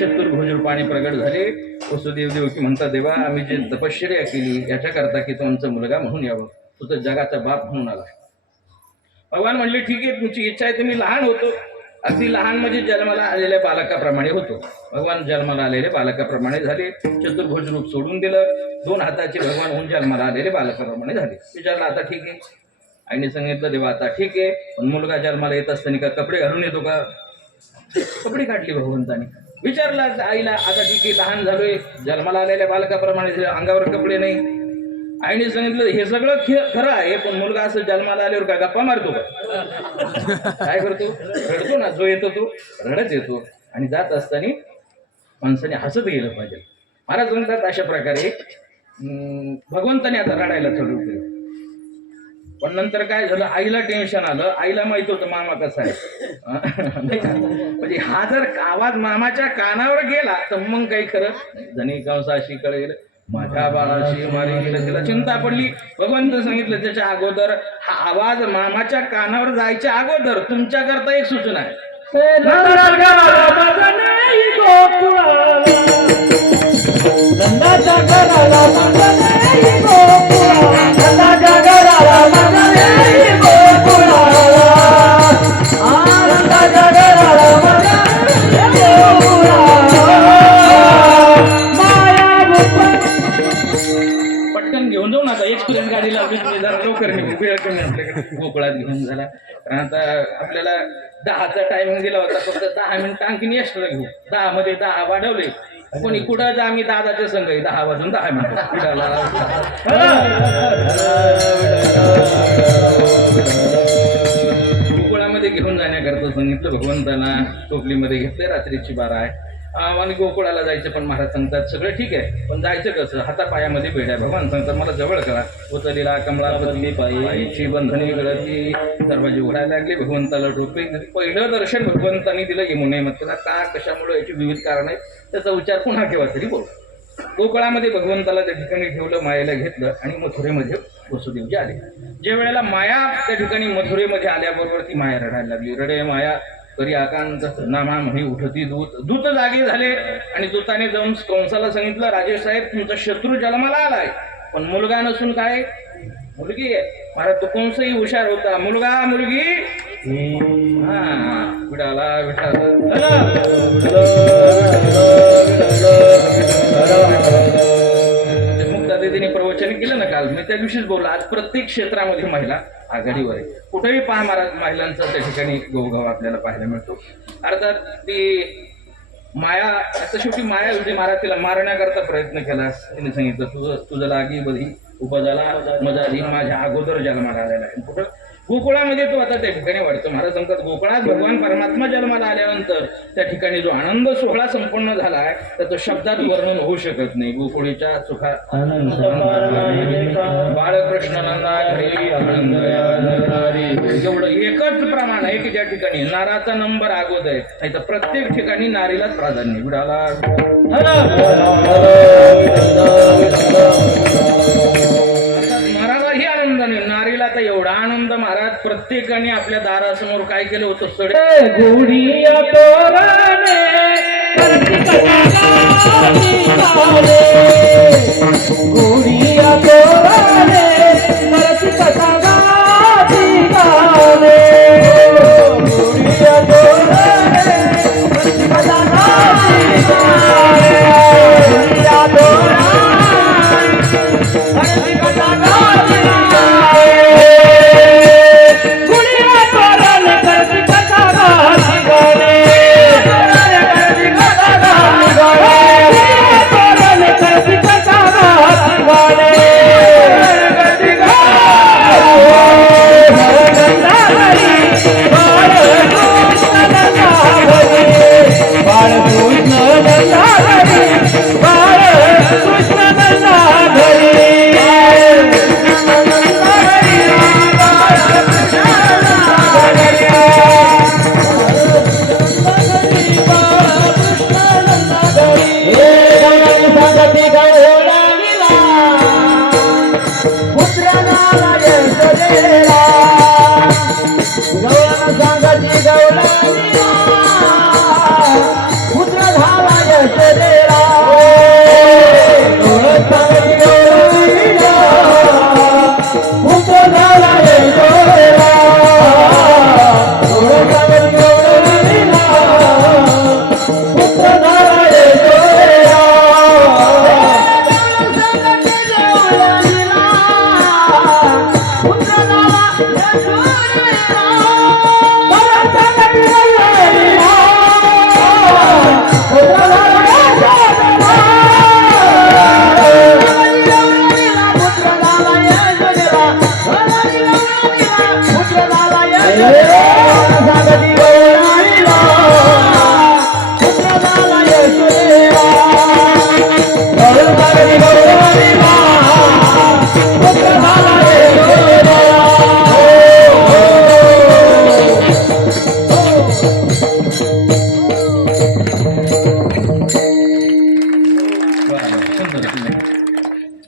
चतुर्भुज रूपाने प्रगट झाले. वसुदेव देवकी म्हणतात देवा आम्ही जे तपश्चर्या केली याच्याकरता की तो आमचा मुलगा म्हणून यावं तुझं जगाचा बाप म्हणून आला. भगवान म्हणले ठीक आहे तुमची इच्छा आहे. तुम्ही लहान होतो अगदी लहान म्हणजे जन्माला आलेल्या बालकाप्रमाणे होतो. भगवान जन्माला आलेले बालकाप्रमाणे झाले. चतुर्भुज रूप सोडून दिलं. 2 हाताचे भगवान होऊन जन्माला आलेले बालकाप्रमाणे झाले. विचारलं आता ठीक आहे. आईने सांगितलं देवा आता ठीक आहे पण मुलगा जन्माला येत असताना का कपडे घालून येतो का? कपडे काढले भगवंताने. विचारला आईला आता ठीक आहे लहान झालोय जन्माला आलेल्या बालकाप्रमाणे अंगावर कपडे नाही. आईने सांगितलं हे सगळं खरं आहे पण मुलगा असं जन्माला आल्यावर का गप्पा मारतो का काय करतो रडतो ना. जो येतो तो रडत येतो आणि जात असताना माणसाने हसत गेलं पाहिजे. महाराज म्हणतात अशा प्रकारे भगवंताने आता रडायला चालू केलं. पण नंतर काय झालं आईला टेन्शन आलं. आईला माहित होतं मामा कसा आहे म्हणजे हा जर आवाज मामाच्या कानावर गेला तर मग काही खरं जणी कंसाशी कळेल माझ्या बाळाशी मारे गेलं. तिला चिंता पडली. भगवंत सांगितलं त्याच्या अगोदर हा आवाज मामाच्या कानावर जायच्या अगोदर तुमच्याकरता एक सूचना आहे. पटकन घेऊन जाऊ ना एक्सप्रेस म्हणून गाडी लावली तुम्ही जरा लवकर निघून वेळ कमी आपल्याकडे गोकुळात घेऊन झाला. कारण आता आपल्याला 10चा टायमिंग दिला होता, फक्त 10 मिनिटं आणखीन एक्स्ट्रा घेऊ. 10 मध्ये 10 वाढवले. कोणी कुठं जा, आम्ही दादाच्या संघ 10 वाजून 10 मिनिटं. गोकुळामध्ये घेऊन जाण्याकरता सांगितलं भगवंताला. टोपलीमध्ये घेतले, रात्रीची 12 आहे आणि गोकुळाला जायचं. पण महाराज सांगतात सगळं ठीक आहे, पण जायचं कसं? हातापायामध्ये बेड्या. भगवान सांगतात मला जवळ करा. उचलीला कमळापती पायीची बंधनी गळती. दरवाजे उघडायला लागले. भगवंताला टोपे. पहिलं दर्शन भगवंतांनी दिलं यमुनेमध्ये. का कशामुळे याची विविध कारण आहे, त्याचा विचार पुन्हा केव्हा तरी बोल. गोकुळामध्ये भगवंताला त्या ठिकाणी ठेवलं, मायेला घेतलं आणि मथुरेमध्ये वसुदेवजी आले. ज्या वेळेला माया त्या ठिकाणी मथुरेमध्ये आल्याबरोबर ती माया रडायला लागली. रडे माया करी आकांत नामा म्हणी उठती दूत. दूत जागे झाले आणि दूताने जाऊन कंसाला सांगितलं, राजेश साहेब तुमचा शत्रू जन्माला आलाय, पण मुलगा नसून काय मुलगी आहे. महाराज तो कंसही हुशार होता. मुलगा मुलगी हा विठाला विठाला. मुक्तादितीने प्रवचन केलं ना काल, मी त्या दिवशीच बोललो. आज प्रत्येक क्षेत्रामध्ये महिला आघाडीवर आहे. कुठेही पहा महाराज महिलांचा त्या ठिकाणी गोवगाव आपल्याला पाहायला मिळतो. अर्थात ती माया, आता शेवटी माया होती. महाराज तिला मारण्याकरता प्रयत्न केला. तिने सांगितलं तुझं लागी बधी उपजाला मजाली माझ्या अगोदर जन्माला आलेला आहे. कुठं गोकुळामध्ये तो आता त्या ठिकाणी वाढतो. महाराज सांगतात गोकुळात भगवान परमात्मा जन्माला आल्यानंतर त्या ठिकाणी जो आनंद सोहळा संपन्न झाला आहे त्याचं शब्दात वर्णन होऊ शकत नाही. गोकुळीच्या सुखा बाळकृष्ण एवढं एकच प्रमाण आहे की ज्या ठिकाणी नाराचा नंबर अगोदर आहे, नाही तर प्रत्येक ठिकाणी नारीलाच प्राधान्य. विडाला महाराजाही आनंदाने, नारीला तर एवढा आनंद. महाराज प्रत्येकाने आपल्या दारासमोर काय केलं होतं? सडे गुढिया तोरणे गुढिया तोरणे करती कथा गाती गाणे. गुढिया तोरणे करती कथा गाती गाणे. गुढिया तोरणे करती कथा गाती गाणे. गुढिया तोरणे करती कथा गाती गाणे. करती कथा गाती गाणे. तोरणे करती कथा गाती गाणे. करती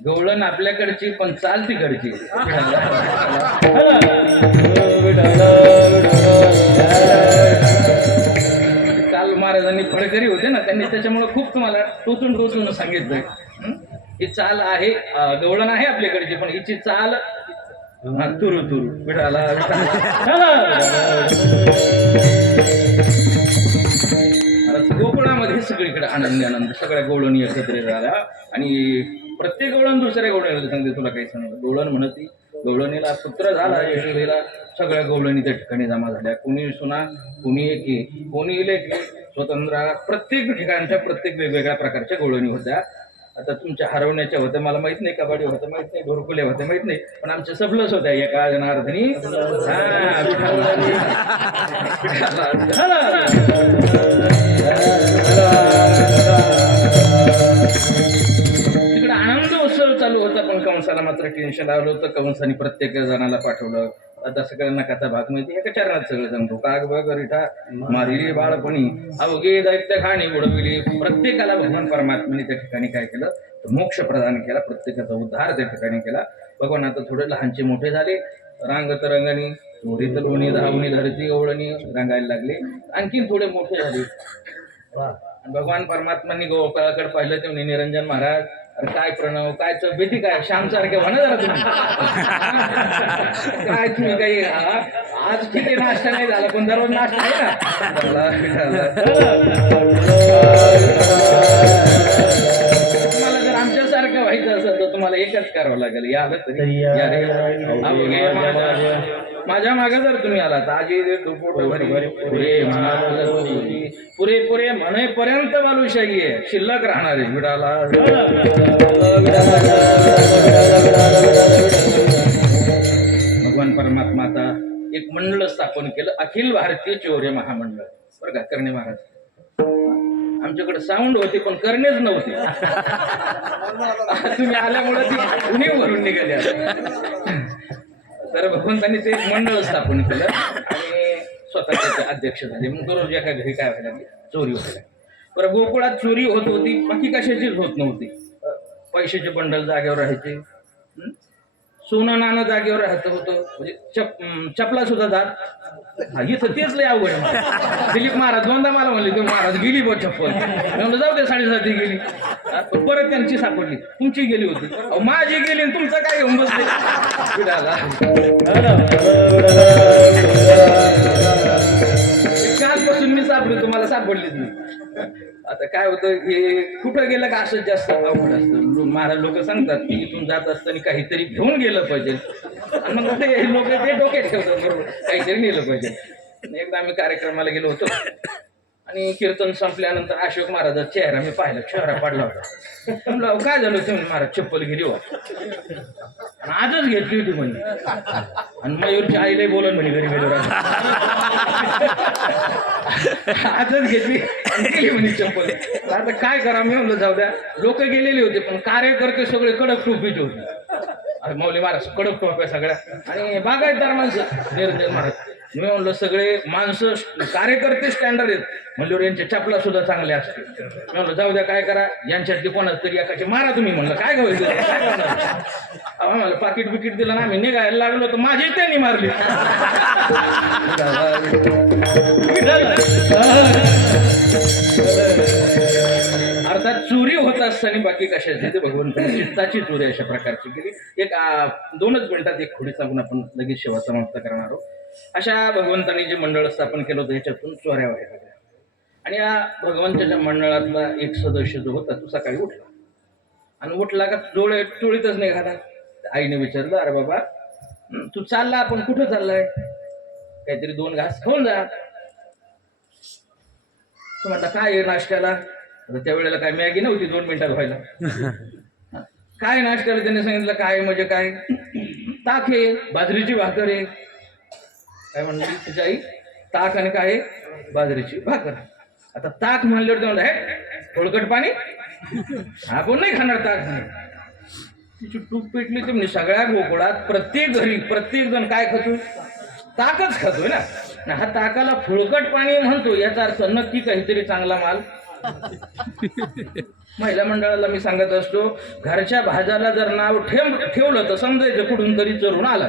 गवळण आपल्याकडची पण चाल तिकडची. काल महाराजांनी फडकरी होते ना, त्यांनी त्याच्यामुळे खूप तुम्हाला टोचून टोचून सांगितलंय. ही चाल आहे, गवळण आहे आपल्याकडची, पण हिची चाल तुरु तुरु विठाला. गोकुळामध्ये सगळीकडे आनंद आनंद, सगळ्या गवळणी एकत्र झाल्या आणि प्रत्येक गवळण दुसऱ्या गवळणीला सांगते तुला काही सांगलं. गवळण म्हणती गवळणीला पुत्र झाला यशोदेला, सगळ्या गवळणी त्या ठिकाणी जमा झाल्या. कुणी सुना, कुणी एकी, कोणी लेकी, स्वतंत्र, प्रत्येक ठिकाणच्या प्रत्येक वेगवेगळ्या प्रकारच्या गवळणी होत्या. आता तुमच्या हरवण्याच्या होत्या मला माहित नाही, कबाडी होतं माहित नाही, ढोरकुल्या होत्या माहित नाही, पण आमच्या सबलच होत्या एका जनार्दनी. तिकडे आनंद उत्सव चालू होता, पण कंसाला मात्र टेन्शन आलं होतं. कंसाने प्रत्येक जणाला पाठवलं. आता सगळ्यांना कथा भाग माहिती एका चरणात सगळं सांगतो. काग बघ रिठा मारिली बाळपणी अवघे दैत्य खाणी उडविली. प्रत्येकाला भगवान परमात्म्याने त्या ठिकाणी काय केलं तर मोक्ष प्रदान केला, प्रत्येकाचा उद्धार त्या ठिकाणी केला. भगवान आता थोडे लहानचे मोठे झाले, रांगत रंगानी चोरी तलवणी धावणी धरती गवळणी रंगायला लागले. आणखीन थोडे मोठे झाले. भगवान परमात्मानी गोपाळाकडे पाहिलं तेव्हा निरंजन महाराज, अरे काय प्रणव, काय तब्येती, काय श्याम सारखे म्हणा जरा तुम्ही. काय तुम्ही काही आज किती नाश्ता नाही झाला, पण दररोज नाश्ता आहे ना. तुम्हाला जर आमच्यासारखं व्हायचं असेल तर तुम्हाला एकच करावं लागेल, या आलं तरी या रे. माझ्या मागे जर तुम्ही आला तर आजी पुरे पुरे म्हणेपर्यंत बालुशाही आहे, शिल्लक राहणार आहे विडाला. भगवान परमात्मा आता एक मंडळ स्थापन केलं, अखिल भारतीय चौर्य महामंडळ. बरं का करणे महाराज, आमच्याकडे साऊंड होते पण करणेच नव्हते. तुम्ही आल्यामुळे ती उणीव भरून निघाली. तर भगवंतांनी ते एक मंडळ स्थापन केलं आणि स्वतः त्याचे अध्यक्ष झाले. मग दररोज एका घरी काय व्हायला लागली, चोरी व्हायला. बरं, गोकुळात चोरी होत होती, बाकी कशाचीच होत नव्हती. पैशाचे बंडल जागेवर राहायचे, सोनं नाणं जागेवर राहत होतं, म्हणजे चपला सुद्धा जात. इथं तेच लय अवघड आहे. दिलीप महाराज दोनदा मला म्हणले तुम्ही महाराज गेली बघ चप्पल. म्हणलं जाऊ दे, 7.5 गेली. परत त्यांची सापडली, तुमची गेली होती. माझी गेली आणि तुमचं काय घेऊन बसले. कालपासून मी सापडली, तुम्हाला सापडलीच नाही. आता काय होतं हे कुठं गेलं का असं जास्त अवघड असतं. महाराज लोक सांगतात की इथून जात असताना काहीतरी घेऊन गेलं पाहिजे. मग ते लोक ते डोक्यात ठेवतात, बरोबर काहीतरी नेलं पाहिजे. एकदा आम्ही कार्यक्रमाला गेलो होतो आणि कीर्तन संपल्यानंतर अशोक महाराजाचा चेहरा मी पाहिला, चेहरा पडला होता. म्हणलं काय झालं ते महाराज चप्पल गेली हो, आणि आजच घेतली होती म्हणे. आणि मयूरच्या आईलाही बोलत म्हणे घरी गेलो, आजच घेतली आणि गेली म्हणे चप्पल. आता काय करा, मी म्हणलं जाऊ द्या. लोक गेलेले होते पण कार्यकर्ते सगळे कडक टोपीचे होते. अरे मौली महाराज कडक टोप्या सगळ्या, आणि बागायतदार माणसं निरंजन महाराज. मी म्हणलं सगळे माणसं कार्यकर्ते स्टँडर्ड आहेत. म्हणलं यांच्या चपला सुद्धा चांगल्या असते. मी म्हणलं जाऊ द्या, काय करा यांच्यातली कोणाच तरी एकाची मारा तुम्ही. म्हणलं काय गवळी काय करणार. मला पाकिट बिकीट दिलं ना, आम्ही निघायला लागलो तर माझी त्यांनी मारली. अर्थात चोरी होत असताना बाकी कशाची ते भगवंतांनी चित्ताची चोरी अशा प्रकारची केली. एक 2च मिनिटात एक खोडी सांगून आपण लगेच सेवा समाप्त करणार आहोत. अशा भगवंतांनी जे मंडळ स्थापन केलं होतं ह्याच्यातून चोऱ्या व्हायला लागल्या. आणि या भगवंताच्या मंडळातला एक सदस्य जो होता तो सकाळी उठला, आणि उठला का चोळीतच नाही घाला. आईने विचारलं, अरे बाबा तू चालला, आपण कुठं चाललाय, काहीतरी 2 घास खाऊन जा. तो म्हटलं काय आहे नाश्त्याला. त्यावेळेला काय मॅगी नव्हती 2 मिनिटात व्हायला. काय नाश्त्याला त्याने सांगितलं. काय म्हणजे काय, ताक आहे, बाजरीची भाकर आहे. काय म्हणली तुझी आई, ताक आणि काय बाजरीची भाकर. आता ताक म्हणल्यावर ते म्हणलं हे थोडकट पाणी, आपण नाही खाणार ताक. तिची टूप पेटली. ते म्हणजे सगळ्या गोकुळात प्रत्येक घरी प्रत्येक जण काय खातो, ताकच खातोय ना. हा ताकाला फुळकट पाणी म्हणतो, याचा अर्थ नक्की काहीतरी चांगला माल. महिला मंडळाला मी सांगत असतो, घरच्या भाज्याला जर नाव ठेवलं तर समजायचं कुठून तरी चरून आला.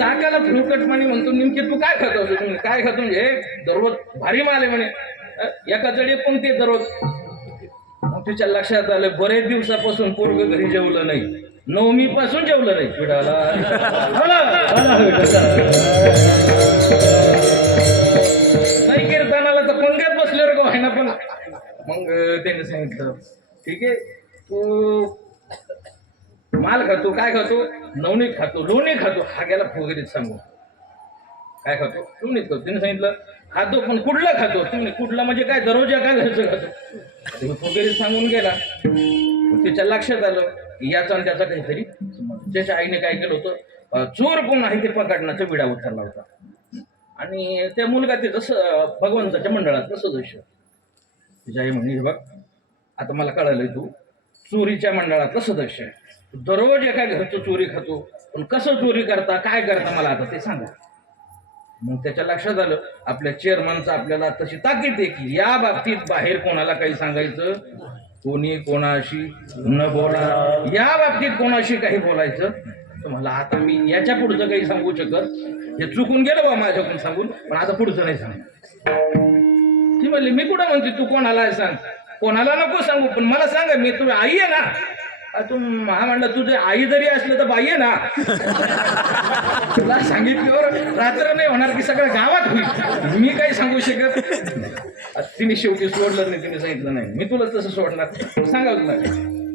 ताकाला फुलकट पाणी म्हणतो. नेमके तू काय खातो असतो, तुम्ही काय खातो म्हणजे दररोज भारी माल आहे म्हणे, एका जडी पंक्ती दररोज. तिच्या लक्षात आलं बरेच दिवसापासून पोरग घरी जेवलं नाही, 9मी पासून जेवलं नाही. पिढाला नाही ना पण मग त्यांनी सांगितलं ठीक आहे तू माल खातो काय खातो नवनीत खातो लोणी खातो हा गेला फुगीरीत सांगू काय खातो लोणीत खातो त्यांनी सांगितलं खातो पण कुठला खातो तुम्ही कुठला म्हणजे काय दररोज काय घरचं खातो तुम्ही फुगीरीत सांगून गेला त्याच्या लक्षात आलं की याचा आणि त्याचा काहीतरी त्याच्या आईने काय केलं होतं चोर कोण आहे ते पकडण्याचा विडा उतरला होता आणि त्या मुलगा ते जसं भगवंताच्या मंडळातलं सदस्य तिच्या आई म्हणे बघ आता मला कळालंय तू चोरीच्या मंडळातलं सदस्य आहे दररोज एका घरचं चोरी खातो पण कसं चोरी करता काय करता मला आता ते सांगा मग त्याच्या लक्षात आलं आपल्या चेअरमनचं आपल्याला तशी ताकीद आहे की या बाबतीत बाहेर कोणाला काही सांगायचं कोणी कोणाशी न बोला या बाबतीत कोणाशी काही बोलायचं तर मला आता मी याच्या पुढचं काही सांगू शकत हे चुकून गेलं बा माझ्याकडून सांगून पण आता पुढचं नाही सांगणार ती म्हणली मी कुठं म्हणते तू कोणाला सांग कोणाला नको सांगू पण मला सांगा मी तुझी आई आहे ना तू हा म्हणलं तुझे आई जरी असलं तर बाई आहे ना तुला सांगितल्यावर रात्र नाही होणार की सगळ्या गावात होईल मी काही सांगू शकत तिने शेवटी सोडलं नाही तिने सांगितलं नाही मी तुला तसं सोडणार सांगावं लागेल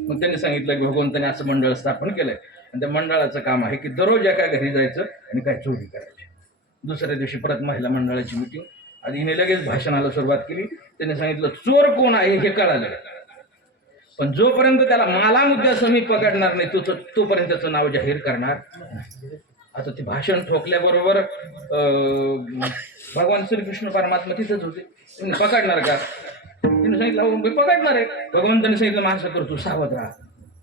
मग त्यांनी सांगितलं की भगवंताने असं मंडळ स्थापन केलंय आणि त्या मंडळाचं काम आहे की दररोज एका घरी जायचं आणि काय चोरी करायची दुसऱ्या दिवशी परत महिला मंडळाची मिटिंग आधी हिने लगेच भाषणाला सुरुवात केली त्यांनी सांगितलं चोर कोण आहे हे कळालं पण जोपर्यंत त्याला मला मुद्द्यासह मी पकडणार नाही तोपर्यंत त्याचं नाव जाहीर करणार आता ते भाषण ठोकल्याबरोबर भगवान श्रीकृष्ण परमात्मा तिथंच होते तुम्ही पकडणार का तिने सांगितलं हो मी पकडणार आहे भगवंताने सांगितलं माझं कर तू सावध राहा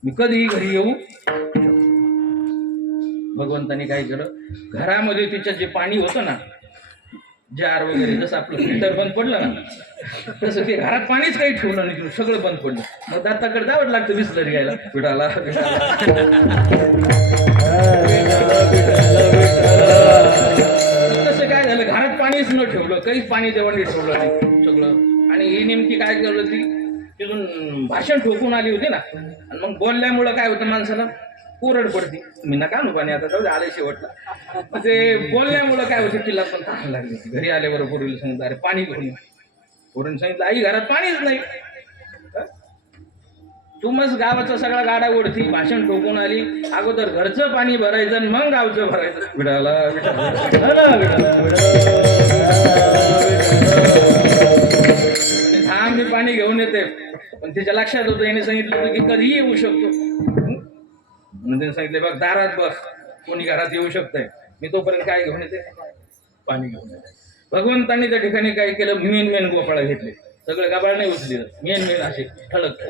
मी कधीही घरी येऊ भगवंताने काय केलं घरामध्ये तिच्या जे पाणी होतं ना जार वगैरे जसं आपलं फिल्टर बंद पडलं ना तसं ते घरात पाणीच काही ठेवलं नाही सगळं बंद पडलं मग दाताकडे जावं लागतं बिसलरी घ्यायला विठाला तसं काय झालं घरात पाणीच न ठेवलं काहीच पाणी देवाने ठेवलं नाही सगळं आणि ही नेमकी काय केलं ती तिथून भाषण ठोकून आली होती ना आणि मग बोलल्यामुळं काय होतं माणसाला कोरड पडती मी नका नु पाणी आता जाऊ आले शेवटला ते बोलण्यामुळं काय होतं तिला पण तहान लागली घरी आल्याबरोबर पोरीला सांगितलं अरे पाणी घेऊन पोरीने सांगितलं आई घरात पाणीच नाही तू मग गावाचा सगळा गाडा ओढती भाषण ठोकून आली अगोदर घरचं पाणी भरायचं आणि मग गावचं भरायचं विडाला थांब मी पाणी घेऊन येते पण तिच्या लक्षात होतं याने सांगितलं होतं की कधीही येऊ शकतो म्हणजे सांगितले बघ दारात बस कोणी घरात येऊ शकतंय मी तोपर्यंत काय घेऊन येते पाणी घेऊन येते भगवंतांनी त्या ठिकाणी काय केलं मेन गोपाळा घेतले सगळं गाबाळ नाही उचली मेन असे ठळक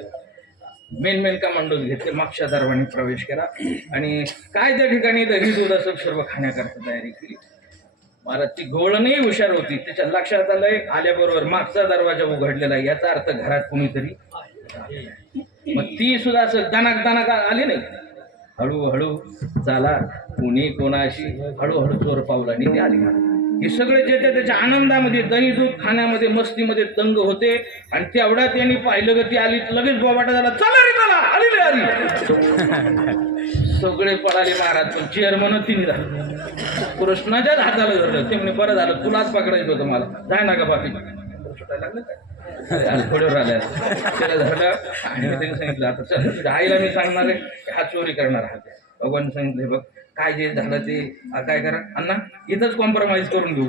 मेन कमांडोज घेतले मागच्या दरवानी प्रवेश केला आणि काय त्या ठिकाणी दही दूध असं सर्व खाण्याकरता तयारी केली महाराज ती गोळणही हुशार होती त्याच्या लक्षात आलंय आल्याबरोबर मागचा दरवाजा उघडलेला याचा अर्थ घरात कोणीतरी मग ती सुद्धा असं दणाक आली नाही हळूहळू चाला कुणी कोणाशी हळूहळू चोर पावलांनी ते आली हे सगळे जे त्याच्या आनंदामध्ये दही दूध खाण्यामध्ये मस्तीमध्ये तंग होते आणि तेवढ्यात त्यांनी पाहिलं की ती आली लगेच बोबाटा झाला चला रे चला आली सगळे पळाले महाराज पण चेअरमन तिने झालं कृष्णाच्याच हाताला धरलं ते म्हणे बरं झालं तुलाच पकडायचं होतं मला जाय ना का बाकी सुटायला लागलं काय थोडं राहिल्या त्याला धरलं आणि त्यांनी सांगितलं आता चल आईला मी सांगणार आहे हा चोरी करणार आहात भगवान सांगितलं बघ काय जे झालं ते काय करा अण्णा इथंच कॉम्प्रोमाइज करून घेऊ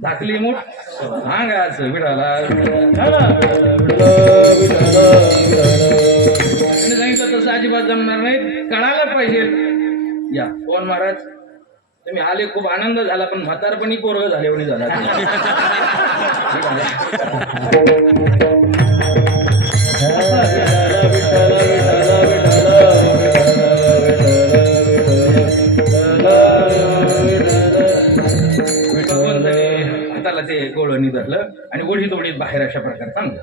दाखली मूठ सांगाच विठाला सांगितलं तसं अजिबात जमणार नाही कळायला पाहिजे या कोण महाराज तुम्ही आले खूप आनंद झाला पण म्हातारपणी पोरग झाले एवढी झाला हाताला ते गोळणी धरलं आणि ओढी तोडीत बाहेर अशा प्रकारे सांगलं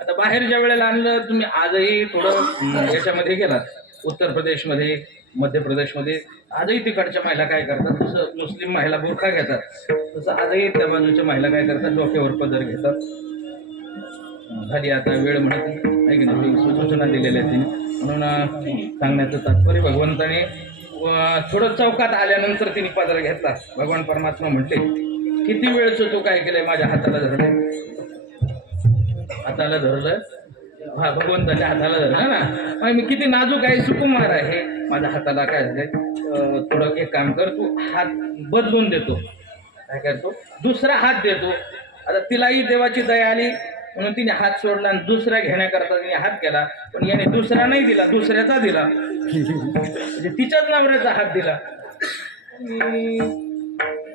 आता बाहेर ज्या वेळेला आणलं तुम्ही आजही थोडं याच्यामध्ये गेलात उत्तर प्रदेशमध्ये मध्य प्रदेशमध्ये आजही तिकडच्या महिला काय करतात जसं मुस्लिम महिला बुरखा घेतात तसं आजही त्या बाजूच्या महिला काय करतात डोक्यावर पदर घेतात झाली आता वेळ म्हणत नाही की नाही सूचना दिलेल्या आहेत म्हणून सांगण्याचं तात्पर्य भगवंताने थोडं चौकात आल्यानंतर तिने पदर घेतला भगवान परमात्मा म्हटले किती वेळचं तू काय केलंय माझ्या हाताला धरलंय हाताला धरलं, हा भगवंताच्या हाताला धरलं ना. मग मी किती नाजूक आहे, सुकुमार आहे, माझ्या हाताला काय झालंय, थोडं एक काम कर, तू हात बदलून देतो. काय करतो, दुसरा हात देतो. आता तिलाही देवाची दया आली म्हणून तिने हात सोडला आणि दुसरा घेण्याकरता तिने हात केला, पण याने दुसरा नाही दिला, दुसऱ्याचा दिला. म्हणजे तिच्याच नवऱ्याचा हात दिला.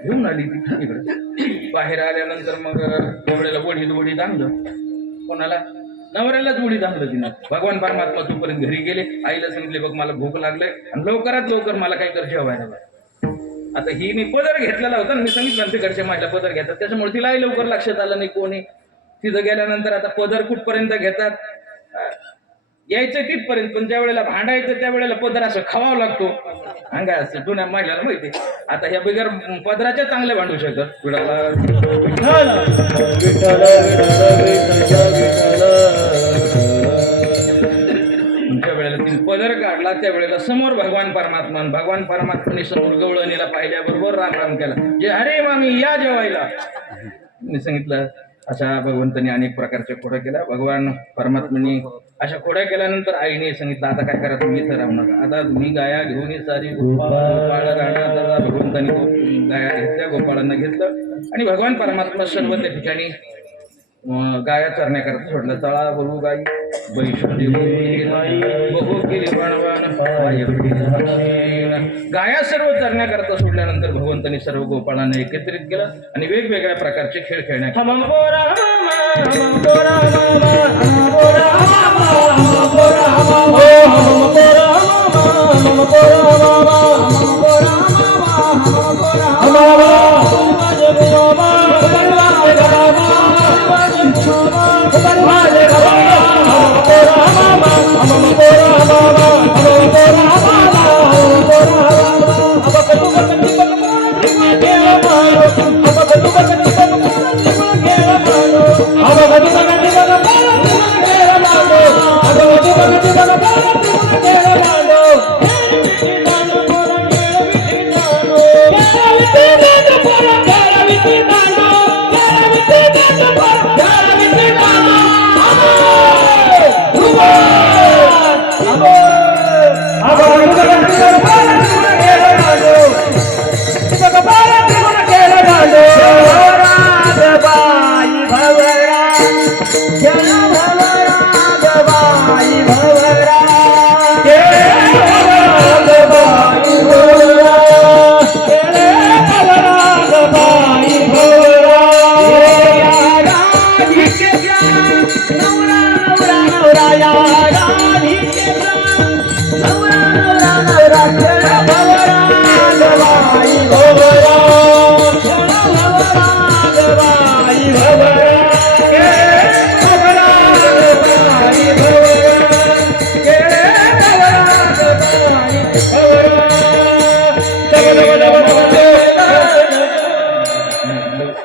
घेऊन आली ती इकडे. बाहेर आल्यानंतर मग डोळ्याला वडीत आणलं. कोणाला, नवऱ्यालाच उडीत आणलं तिनं. भगवान परमात्मा तोपर्यंत घरी गेले. आईला सांगितले, बघ मला भूक लागले आणि लवकरात लवकर मला काही कर जेवायला. आता ही मी पदर घेतलेला होता, मी सांगितलं तिकडचे माझ्या पदर घेतात, त्याच्यामुळे तिलाही लवकर लक्षात आलं नाही कोणी. तिथं गेल्यानंतर आता पदर कुठपर्यंत घेतात, यायचं तिथपर्यंत, पण ज्या वेळेला भांडायचं त्यावेळेला पदर असं खावावं लागतो. अंगा असं जुन्या महिलाला माहिती. आता ह्या बिगर पदराच्या चांगले भांडू शकत. ज्या वेळेला तिने पदर काढला त्या वेळेला समोर भगवान परमात्माने समोर गवळणीला पाहिल्याबरोबर राम राम केला. जे अरे मामी या जेवायला. मी सांगितलं अशा भगवंतांनी अनेक प्रकारच्या खोड्या केल्या. भगवान परमात्म्याने अशा खोड्या केल्यानंतर आईने सांगितलं, आता काय करा, तुम्ही इथं राहू नका, आता तुम्ही गाया घेऊन ही सारी गोपाळ राहणार. भगवंतांनी गाया घेतल्या, गोपाळांना घेतलं आणि भगवान परमात्मा सर्व त्या ठिकाणी गाया चरण्याकरता सोडलं. तळा बघू गाई बैशोधी बघू केली गाया सर्व चरण्याकरता सोडल्यानंतर भगवंतांनी सर्व गोपाळांना एकत्रित केलं आणि वेगवेगळ्या प्रकारचे खेळ खेळण्यात.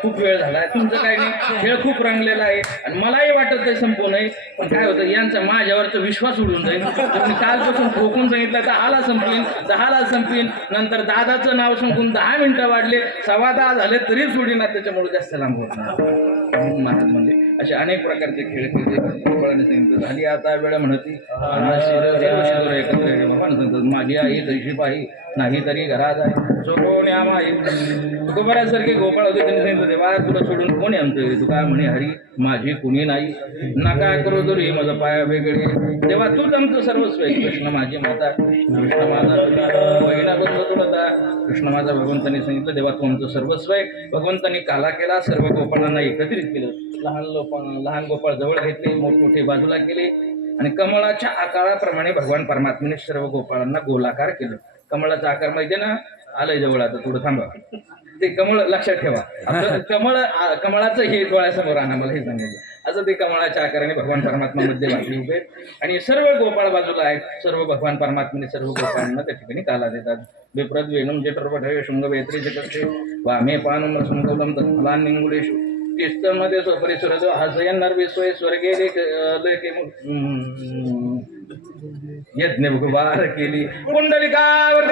खूप वेळ झाला, तुमचं काही नाही, खेळ खूप रंगलेला आहे आणि मलाही वाटत ते संपू नये. पण काय होतं, यांचा माझ्यावरचा विश्वास उडून जाईल. तर मी कालपासून ठोकून सांगितलं 10ला संपलीन, 10ला संपलीन. नंतर दादाचं नाव सांगून 10 मिनिटं वाढले, 10:15 झाले तरी सोडीना, त्याच्यामुळे जास्त लांब होत नाही. महाराज म्हणजे असे अनेक प्रकारचे खेळ खेळले. सांगितलं झाली आता वेळ म्हणती भगवान सांगतात, माझी आई तशी पाही नाही तरी घरात आहे सोडवण्या माई. गोपाळासारखे गोपाळ होते, त्यांनी सांगितलं देवा तुला सोडून कोणी आमचं, तू काय म्हणे हरी माझी कुणी नाही, नका करू तरी माझं पाया वेगळे, तेव्हा तूच आमचं सर्वस्व आहे. कृष्ण माझी माता, कृष्ण माझा बहिणा बंधू तुला, कृष्ण माझा. भगवंतांनी सांगितलं देवा तू आमचं सर्वस्व आहे. भगवंतांनी काला केला, सर्व गोपाळांना एकत्रित केलं. लहान गोपाळ जवळ घेतले, मोठमोठे बाजूला केले आणि कमळाच्या आकाराप्रमाणे भगवान परमात्म्याने सर्व गोपाळांना गोलाकार केलं. कमळाचा आकार माहिती ना, आलंय जवळ, आता थोडं थांबा. ते कमळ लक्षात ठेवा, कमळाचं हे डोळ्यासमोर आणा, मला हे सांगायचं. असं ते कमळाच्या आकाराने भगवान परमात्मा मध्ये वाटले उभे आणि सर्व गोपाळ बाजूला आहेत. सर्व भगवान परमात्म्याने सर्व गोपाळांना त्या ठिकाणी काला देतात. विप्रद वेणुम जठरपठे शुंग वेत्री जगते वामे पानम संकलम तत्फलान निंगुलेशु तीर्थमध्ये स्वपरिसुर हसयन नर्विस्वय स्वर्गे यज्ञ भगवार केली कुंडलिकावर